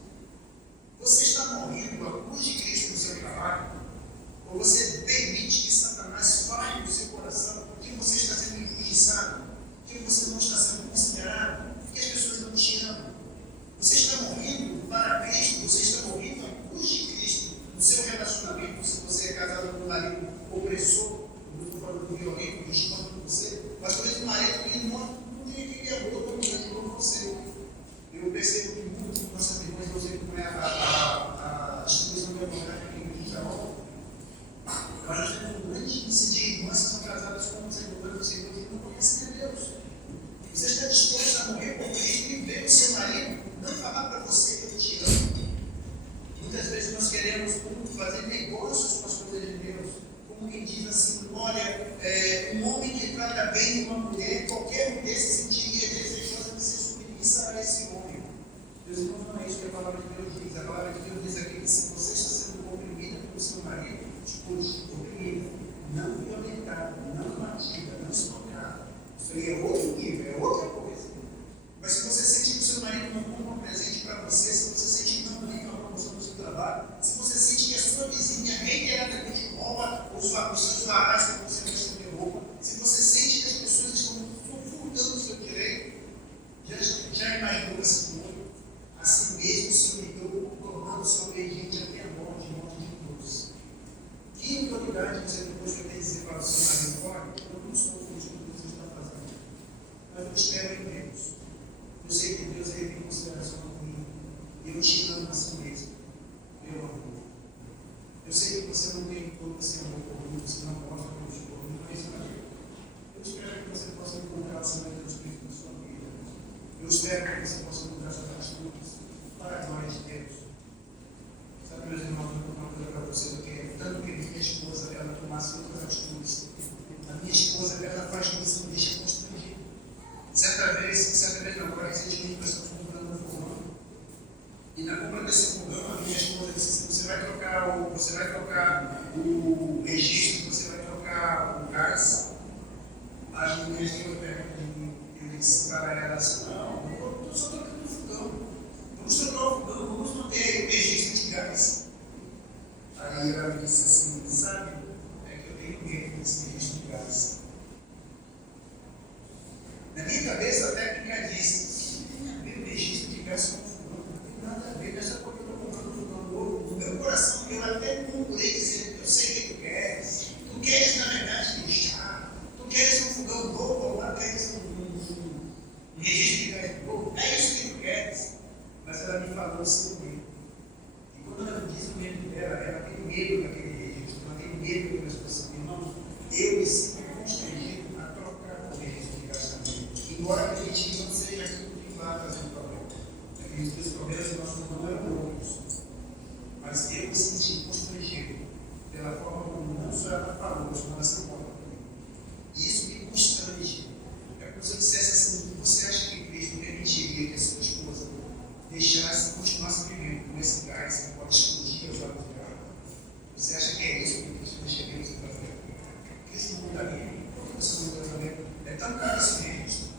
Você está morrendo a cruz de Cristo no seu trabalho? Ou você permite que Satanás fale no seu coração que você está sendo vem uma mulher, qualquer mulher se sentiria desejosa de ser submissa a esse homem. Meus irmãos, não é isso que a palavra de Deus diz. A palavra de Deus diz aqui que se você está sendo oprimida pelo seu marido, escute, oprimida, não violentada, não batida, não espancada. Isso aí é outro nível, é outra coisa. Mas se você sente que o seu marido não compra um presente para você, se você sente que não vem uma promoção no seu trabalho, se você sente que a sua vizinha reiteradamente rouba os seus varais para você não estender roupa, se você sente que as pessoas estão furtando o seu direito, já imaginou esse mundo? Assim mesmo se humilhou, tornando-se obediente até a morte de cruz. Que autoridade você depois vai ter que dizer para o seu marido: olha, eu não sou feliz com o que você está fazendo, mas eu espero em Deus. Eu sei que Deus leva em consideração comigo. E eu te amo assim mesmo, meu amor. Eu sei que você não tem todo esse amor por mim, você não mostra por mim, mas eu espero que você possa encontrar o Senhor do Espírito na sua vida. Eu espero que você possa mudar suas atitudes para a glória de Deus. Sabe, meus irmãos, eu vou contar uma coisa para vocês. Eu quero tanto que minha esposa ela tomasse outras atitudes. A minha esposa ela faz isso, me deixa constrangido. Certa vez não, agora recentemente nós estamos comprando um fogão. E na compra desse fogão, a minha esposa disse: você vai trocar o registro, você vai trocar o gás. A minha esposa pergunta de mim, eu disse para ela assim: não, eu estou só trocando o fogão. Vamos trocar o fogão, vamos manter o registro de gás. Aí ela me disse assim: sabe, é que eu tenho medo desse registro de gás. Na minha cabeça, a técnica diz: meu registro de gás com fogão, não tem nada a ver, mas só porque eu estou comprando um fogão novo. No meu coração, eu até concluí dizendo: eu sei o que tu queres. Tu queres, na verdade, deixar. Tu queres um fogão novo, agora queres um registro de gás novo. É isso que tu queres. Mas ela me falou sem medo. E quando ela diz o medo dela, ela tem medo daquele registro, ela tem medo daquela situação. Irmãos, eu me sinto constrangido a trocar o registro de gás também. Embora a gente não seja aquilo que vai trazer um problema. Acredito que os problemas do nosso mundo não eram outros. Mas eu me senti constrangido pela forma como não só ela falou, mas como ela se comporta comigo. E isso me constrange. É como se eu dissesse assim: você acha que Cristo permitiria que a sua esposa deixasse, continuasse vivendo com esse gás que pode explodir aos olhos dela? Você acha que é isso que Cristo deixaria você fazer? Cristo não mudaria. Por que você não mudaria? É tão caro esse registro.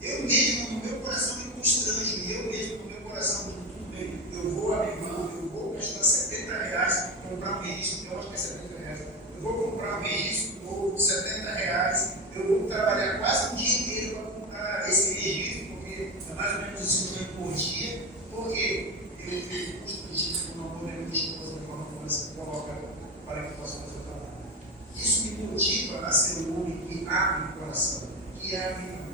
Eu mesmo, no meu coração, me constranjo. E eu mesmo, no meu coração, digo: tudo bem, eu vou abrir mão, eu vou gastar R$70 comprar um registro, que eu acho que é R$70. Eu vou comprar um registro por R$70. Eu vou trabalhar quase um dia inteiro para comprar esse registro, porque é mais ou menos R$50 por dia, porque eu fico constrangido com o amor da minha esposa, da forma como ela se coloca para que possa fazer o trabalho. Isso me motiva a ser um homem que abre o coração, que abre a mão.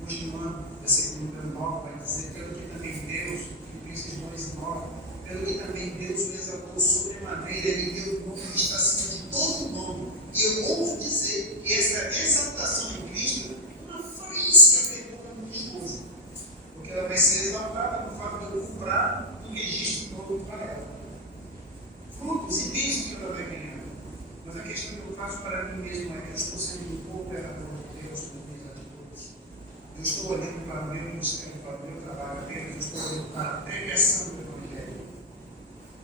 Continuando, versículo 9, vai dizer: pelo que também Deus, Filipenses 2:9, pelo que também Deus o exaltou sobremaneira, Ele deu o nome que está acima de todo nome. E eu ouso dizer que essa exaltação em Cristo é uma faísca pergunta para minha esposa, porque ela vai ser exaltada no fato de eu comprar um registro novo para ela. Frutos e bênçãos que ela vai ganhar. Mas a questão que eu faço para mim mesmo é que eu estou sendo um cooperador de Deus com minhas atitudes. Eu estou olhando para o meu ministério, para o meu trabalho, apenas eu estou olhando para a pregação do Evangelho.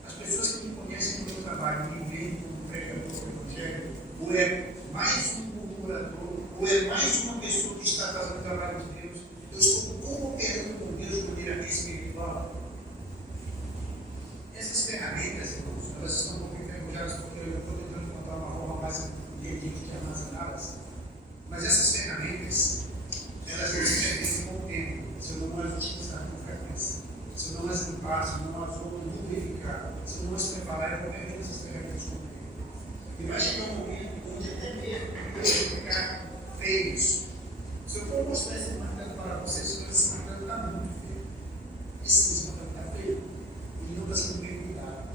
As pessoas que me conhecem no meu trabalho me veem como pregador do Evangelho, ou é mais um murmurador, ou é mais uma pessoa que está fazendo o trabalho de Deus. Eu estou cooperando com Deus de maneira espiritual. Essas ferramentas, irmãos, elas estão um pouco enferrujadas, porque eu estou tentando encontrar uma forma mais inteligente de armazená-las. Mas essas ferramentas, elas se perdem com o tempo, se eu não as utilizar com frequência. Se eu não as limpar, se eu não as lubrificar, se eu não as preparar, eu vou perder essas ferramentas com o tempo. E vai chegar um momento onde até mesmo vai ficar feios. Se eu for mostrar esse martelo para vocês, esse martelo está muito feio. Esse martelo está feio e não está sendo bem cuidado.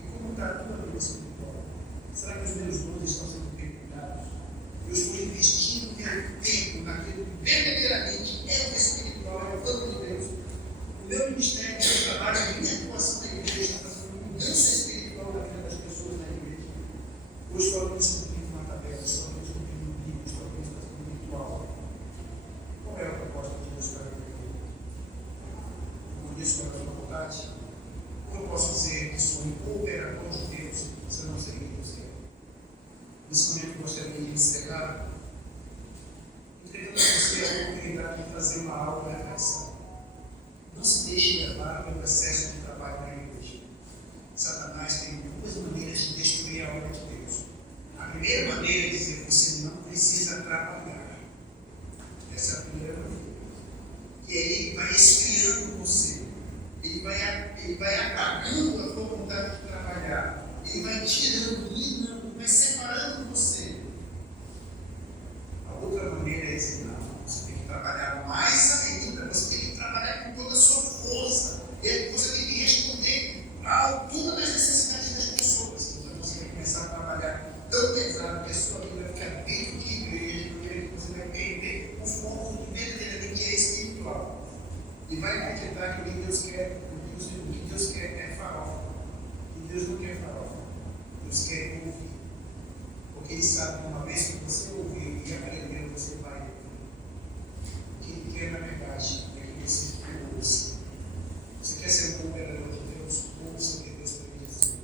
E como está a tua vida espiritual? Será que os meus dons estão sendo bem cuidados? Eu estou investindo meu tempo naquilo que verdadeiramente é o espiritual, é o plano de Deus. O meu ministério, o meu trabalho, a minha atuação na igreja está fazendo uma mudança espiritual na vida das pessoas na igreja. Ou estou apenas cumprindo uma tabela, estou apenas cumprindo um livro, estou apenas fazendo você a oportunidade de fazer uma auto-reflexão. Não se deixe levar pelo excesso de trabalho na igreja. Satanás tem duas maneiras de destruir a obra de Deus. A primeira maneira é dizer que você não precisa trabalhar. Essa é a primeira maneira. E aí ele vai esfriando você. Ele vai apagando a tua vontade de trabalhar. Ele vai tirando, minando, vai separando você. A outra maneira é dizer, não, você tem que trabalhar mais ainda, você tem que trabalhar com toda a sua força. E você tem que responder à altura das necessidades das pessoas. Então você vai começar a trabalhar tão pesado que a sua vida vai ficar dentro de igreja, porque você vai perder o foco que verdadeiramente é espiritual. E vai acreditar que o que Deus quer, o que Deus quer é farofa. E Deus não quer farofa. Deus quer ouvir. Porque Ele sabe que uma vez que você ouvir e aprender, você vai ouvir. O que Ele quer, na verdade, é que você ouça. Você quer ser um cooperador de Deus? Ouça o que Deus tem a dizer.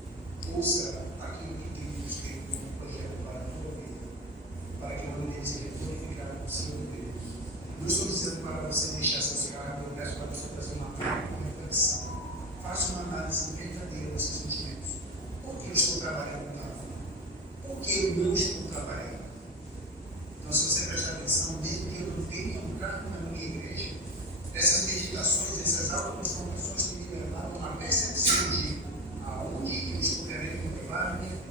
Ouça aquilo que Deus tem como projeto para a tua vida. Para que o nome dele seja glorificado no seu vida. Não estou dizendo para você deixar seus cargos, eu peço para você fazer uma reflexão. Faça uma análise verdadeira dos seus sentimentos. Por que eu estou trabalhando tanto? Por que eu não estou trabalhando? Então, se você prestar atenção, mesmo que eu não tenha um cargo na minha igreja, essas meditações, essas autoconfrontações que me levaram a uma percepção de aonde eu estou querendo levar a minha vida.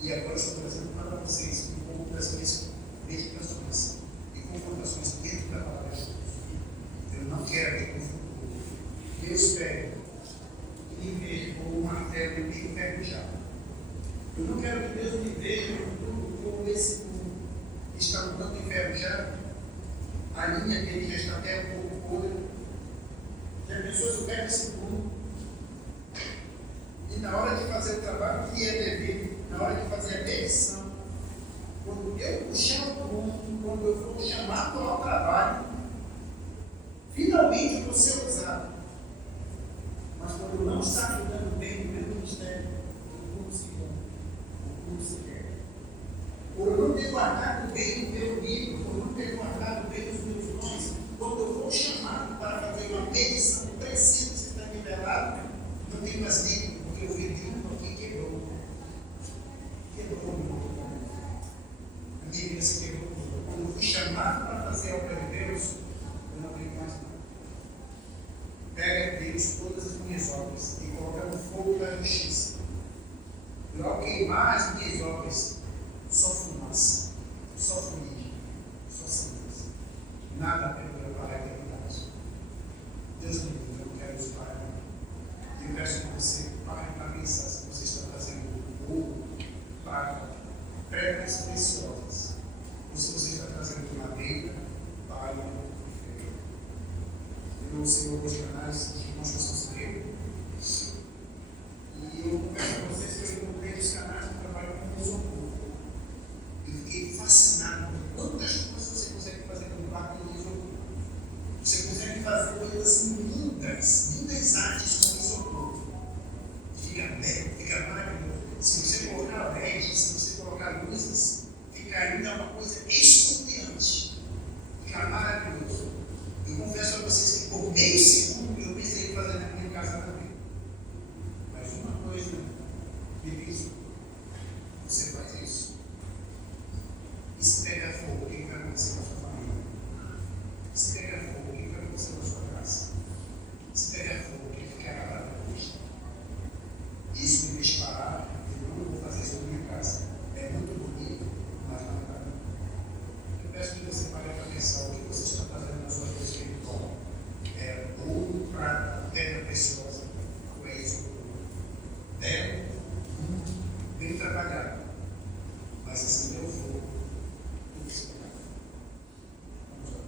E agora eu estou trazendo para vocês um pouco das minhas meditações e confrontações dentro da palavra de Deus. Eu não quero que no futuro Deus pegue e me veja como um martelo e me enferrujado. Eu não quero que Deus me veja no futuro como esse mundo que está um tanto enferrujado. A linha dele já está até um pouco podre. Já pensou se eu pego esse mundo e na hora de fazer o trabalho que é devido, na hora de fazer a medição, quando eu puxar o ponto, quando eu for chamado ao trabalho, finalmente eu vou ser usado. Mas quando eu não estar cuidando bem do meu ministério, eu não se quer. Por eu não ter guardado bem o meu livro, por eu não ter guardado bem os meus dons, quando eu for chamado para fazer uma medição precisa se estar nivelado, não tem mais livro, porque o vidrinho aqui quebrou. Quebrou, meu irmão. A minha vida se quebrou. Quando eu fui chamado para fazer a obra de Deus, eu não tenho mais nada. Pega, Deus, todas as minhas obras e coloca no fogo da justiça. E ao queimar as minhas obras, só fumaça, só fuligem, só cinzas. Nada perdura para a eternidade. Deus me livre, eu não quero isso para mim. E eu peço que você pare para pensar se você está fazendo ouro, prata, pedras preciosas, ou se você está trazendo madeira, palha e ferro. Eu não sei alguns canais de irmãos que são segredo. E eu confesso a vocês que eu encontrei os canais que trabalham com isopor. Eu fiquei fascinado com quantas coisas você consegue fazer com placa de isopor. Você consegue fazer coisas lindas, lindas artes com isopor. Fica belo, fica maravilhoso. Se você colocar LEDs, se você colocar luzes, fica ainda uma coisa estonteante. Fica maravilhoso. Eu confesso a vocês que por meio segundo eu pensei em fazer na minha casa também. Mas uma coisa me diz, você faz isso. E se pegar fogo, o que vai acontecer na sua família? Se pegar fogo, o que vai acontecer na sua casa? Se pegar fogo, o que ficará para depois? Isso me fez parar, eu não vou fazer isso na minha casa. É muito bonito, mas não é para mim. Eu peço que você pare para pensar o que você está fazendo na sua vida espiritual. É ouro, prata, pedra preciosa, ou é isso? Belo, bem trabalhado, mas assim deu fogo. Tudo se pegar. Vamos lá.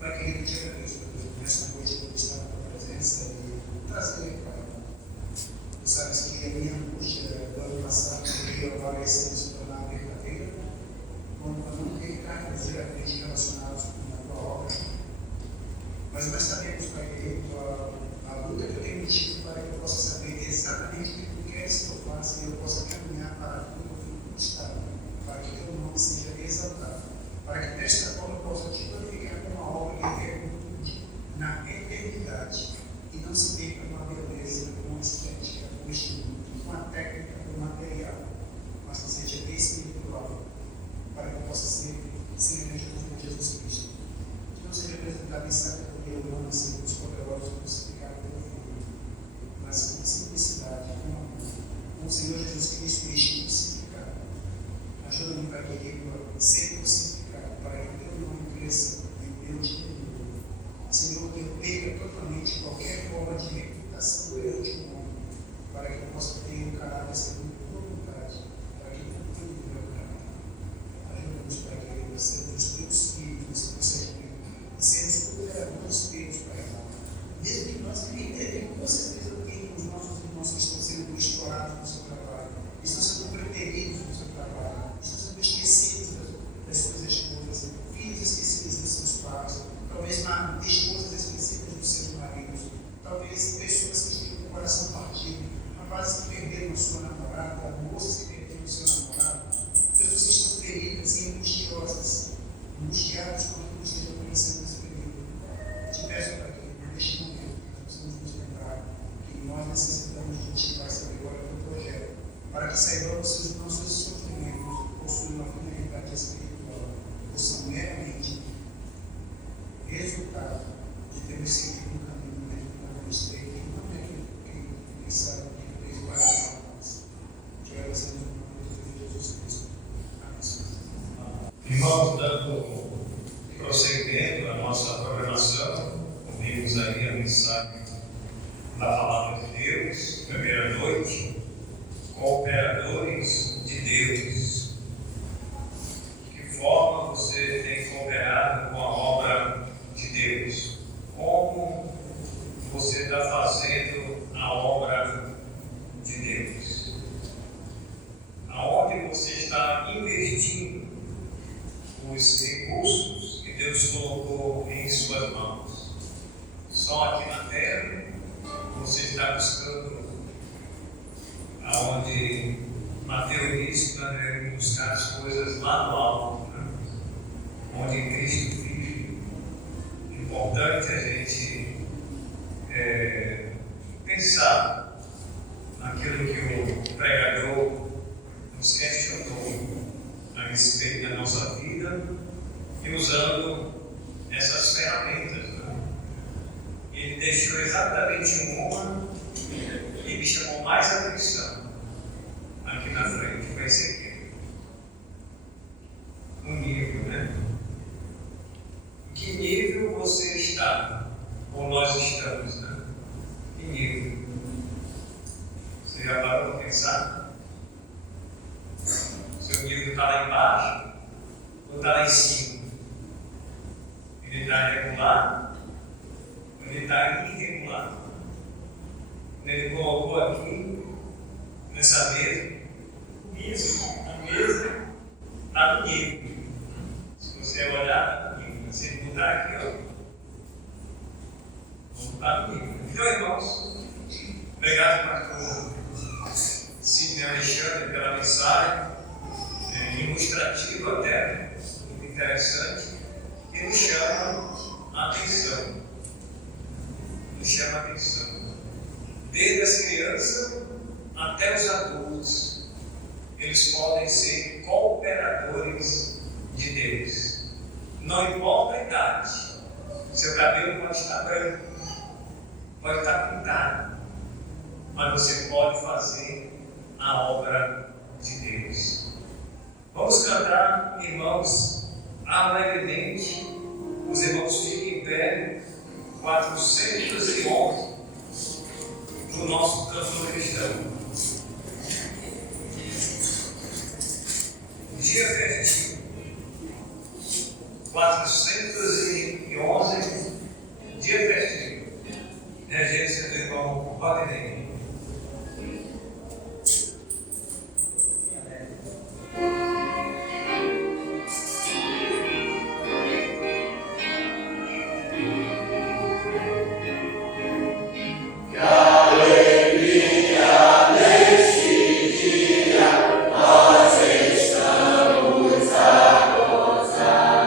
Pai querido, te agradeço, meu Deus, nessa noite por estar na tua presença e trazer, Pai. Tu sabes que a minha angústia do ano passado veio agora esse ano se tornar verdadeira, quando eu não ter cartas diretamente para que desta forma possa te glorificar com uma obra que repercute na eternidade e não se perca com a beleza, com a estética, com o estilo, com a técnica, com o material, mas que seja espiritual, para que possa ser semelhante com Jesus Cristo. Que não seja apresentado em sabedoria humana, segundo os poderosos crucificados pelo Filho, mas com simplicidade, com amor, com o Senhor Jesus Cristo este crucificado. Ajuda-me para que ele seja crucificado, para que o teu nome cresça e o teu diminua. Senhor, que eu perca totalmente qualquer forma de reputação perante o mundo, para que eu possa ter um caráter segundo a tua vontade, para que eu cumpra o meu caráter. Ajuda-nos para que sejamos os teus filhos nesse procedimento, e sermos cooperadores teus, Pai amado. Mesmo que nós entendemos, com certeza, que os nossos irmãos que estão sendo explorados no seu trabalho, estão sendo preteridos no seu trabalho, estão sendo esquecidos das suas esposas, filhos esquecidos dos seus pais, talvez esposas esquecidas dos seus maridos, talvez pessoas que estão com o coração partido, rapazes que perderam a sua namorada, moças que perderam o seu namorado, pessoas que estão feridas e angustiadas com aquilo que esteja acontecendo nesse período. Te peço para que, neste momento, nós possamos nos lembrar que nós necessitamos de ti para saber qual é o teu projeto, para que saibamos que os nossos sofrimentos possuem uma finalidade espiritual, ou são meramente resultado de termos seguido um caminho dentro do caminho estreito, que não é quem sabe o que fez para nós. Te agradecemos no nome de Jesus Cristo. Amém. Irmãos, dando prosseguimento à nossa programação, ouvimos aí a mensagem da Palavra de Deus, primeira noite, cooperadores de Deus. De que forma você tem cooperado com a obra de Deus? Como você está fazendo a obra de Deus? Aonde você está investindo os recursos que Deus colocou em suas mãos? Só aqui na terra? Você está buscando aonde Mateus disse que nós devemos buscar as coisas lá no alto, né? Onde Cristo vive. É importante a gente pensar naquilo que o pregador nos questionou a respeito da nossa vida e usando essas ferramentas, né? Ele deixou exatamente uma e me chamou mais atenção aqui na frente, foi esse aqui. Um nível, né? Em que nível você está? Ou nós estamos, né? Que nível? Você já parou para pensar? Seu nível está lá embaixo ou está lá em cima? Ele está regular ou ele está irregular? Ele colocou aqui nessa mesa, isso, a mesa está no nível. Se você olhar, está no nível. Se ele mudar aqui, ó, está no nível. Então, irmãos, obrigado, pastor Sidney Alexandre, pela mensagem, ilustrativa até, muito interessante. Ele chama a atenção. Ele chama a atenção. Desde as crianças até os adultos, eles podem ser cooperadores de Deus. Não importa a idade, seu cabelo pode estar branco, pode estar pintado, mas você pode fazer a obra de Deus. Vamos cantar, irmãos, alegremente. Os irmãos fiquem em pé, 411 do nosso cantor cristão. Dia festivo, 411, dia festivo, regência do irmão Wagner. Nós estamos a gozar.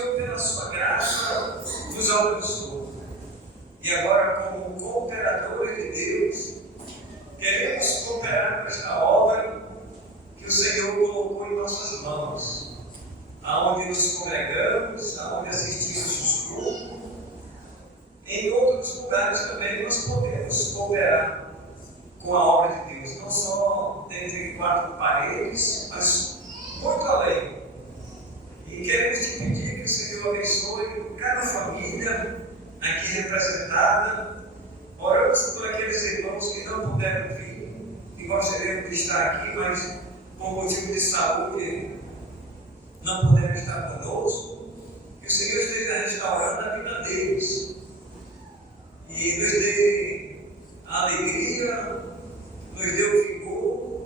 Senhor, pela sua graça, nos alcançou. E agora, como cooperadores de Deus, queremos cooperar com esta obra que o Senhor colocou em nossas mãos, aonde nos congregamos, aonde assistimos os cultos. Em outros lugares também nós podemos cooperar com a obra de Deus, não só dentro de 4 paredes, mas muito além. E queremos te pedir que o Senhor abençoe cada família aqui representada. Oramos por aqueles irmãos que não puderam vir e gostariam de estar aqui, mas por motivo de saúde não puderam estar conosco. Que o Senhor esteja restaurando a vida deles e nos dê a alegria, nos dê o vigor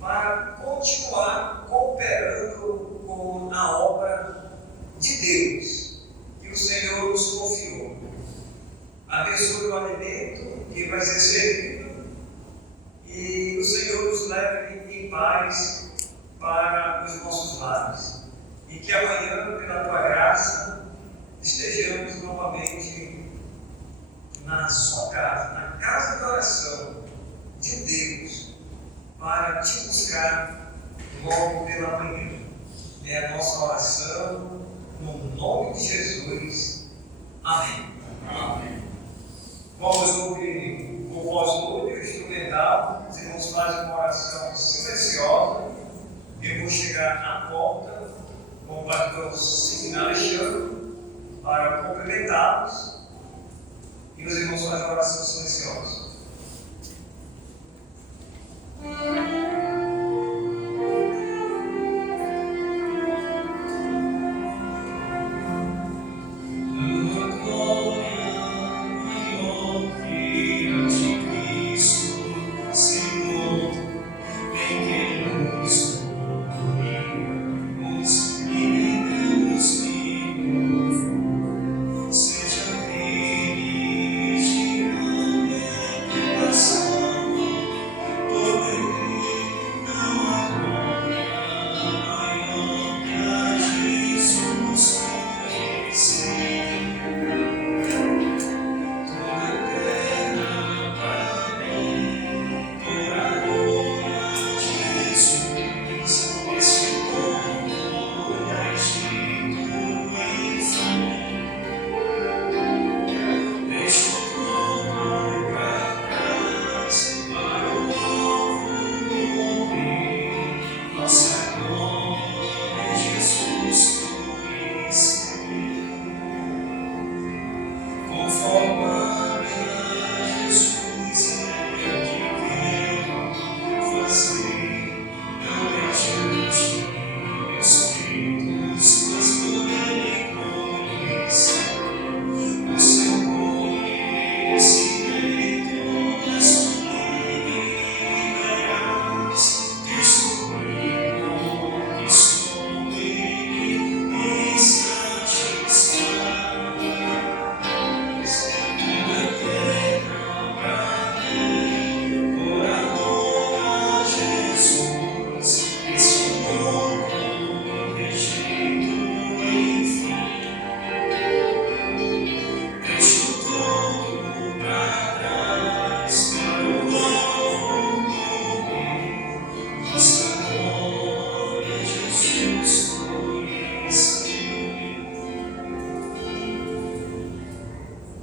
para continuar cooperando com a obra de Deus que o Senhor nos confiou. Abençoe o alimento que vai ser servido e o Senhor nos leve em paz para os nossos lares. E que amanhã, pela tua graça, estejamos novamente na sua casa, na casa de oração de Deus, para te buscar logo pela manhã. É a nossa oração, no nome de Jesus. Amém. Amém. Vamos ouvir o voz lúdico instrumental. Os irmãos fazem uma oração silenciosa. Eu vou chegar à porta com o pastor Sidney Alexandre para cumprimentá-los. E os irmãos fazem a oração silenciosa.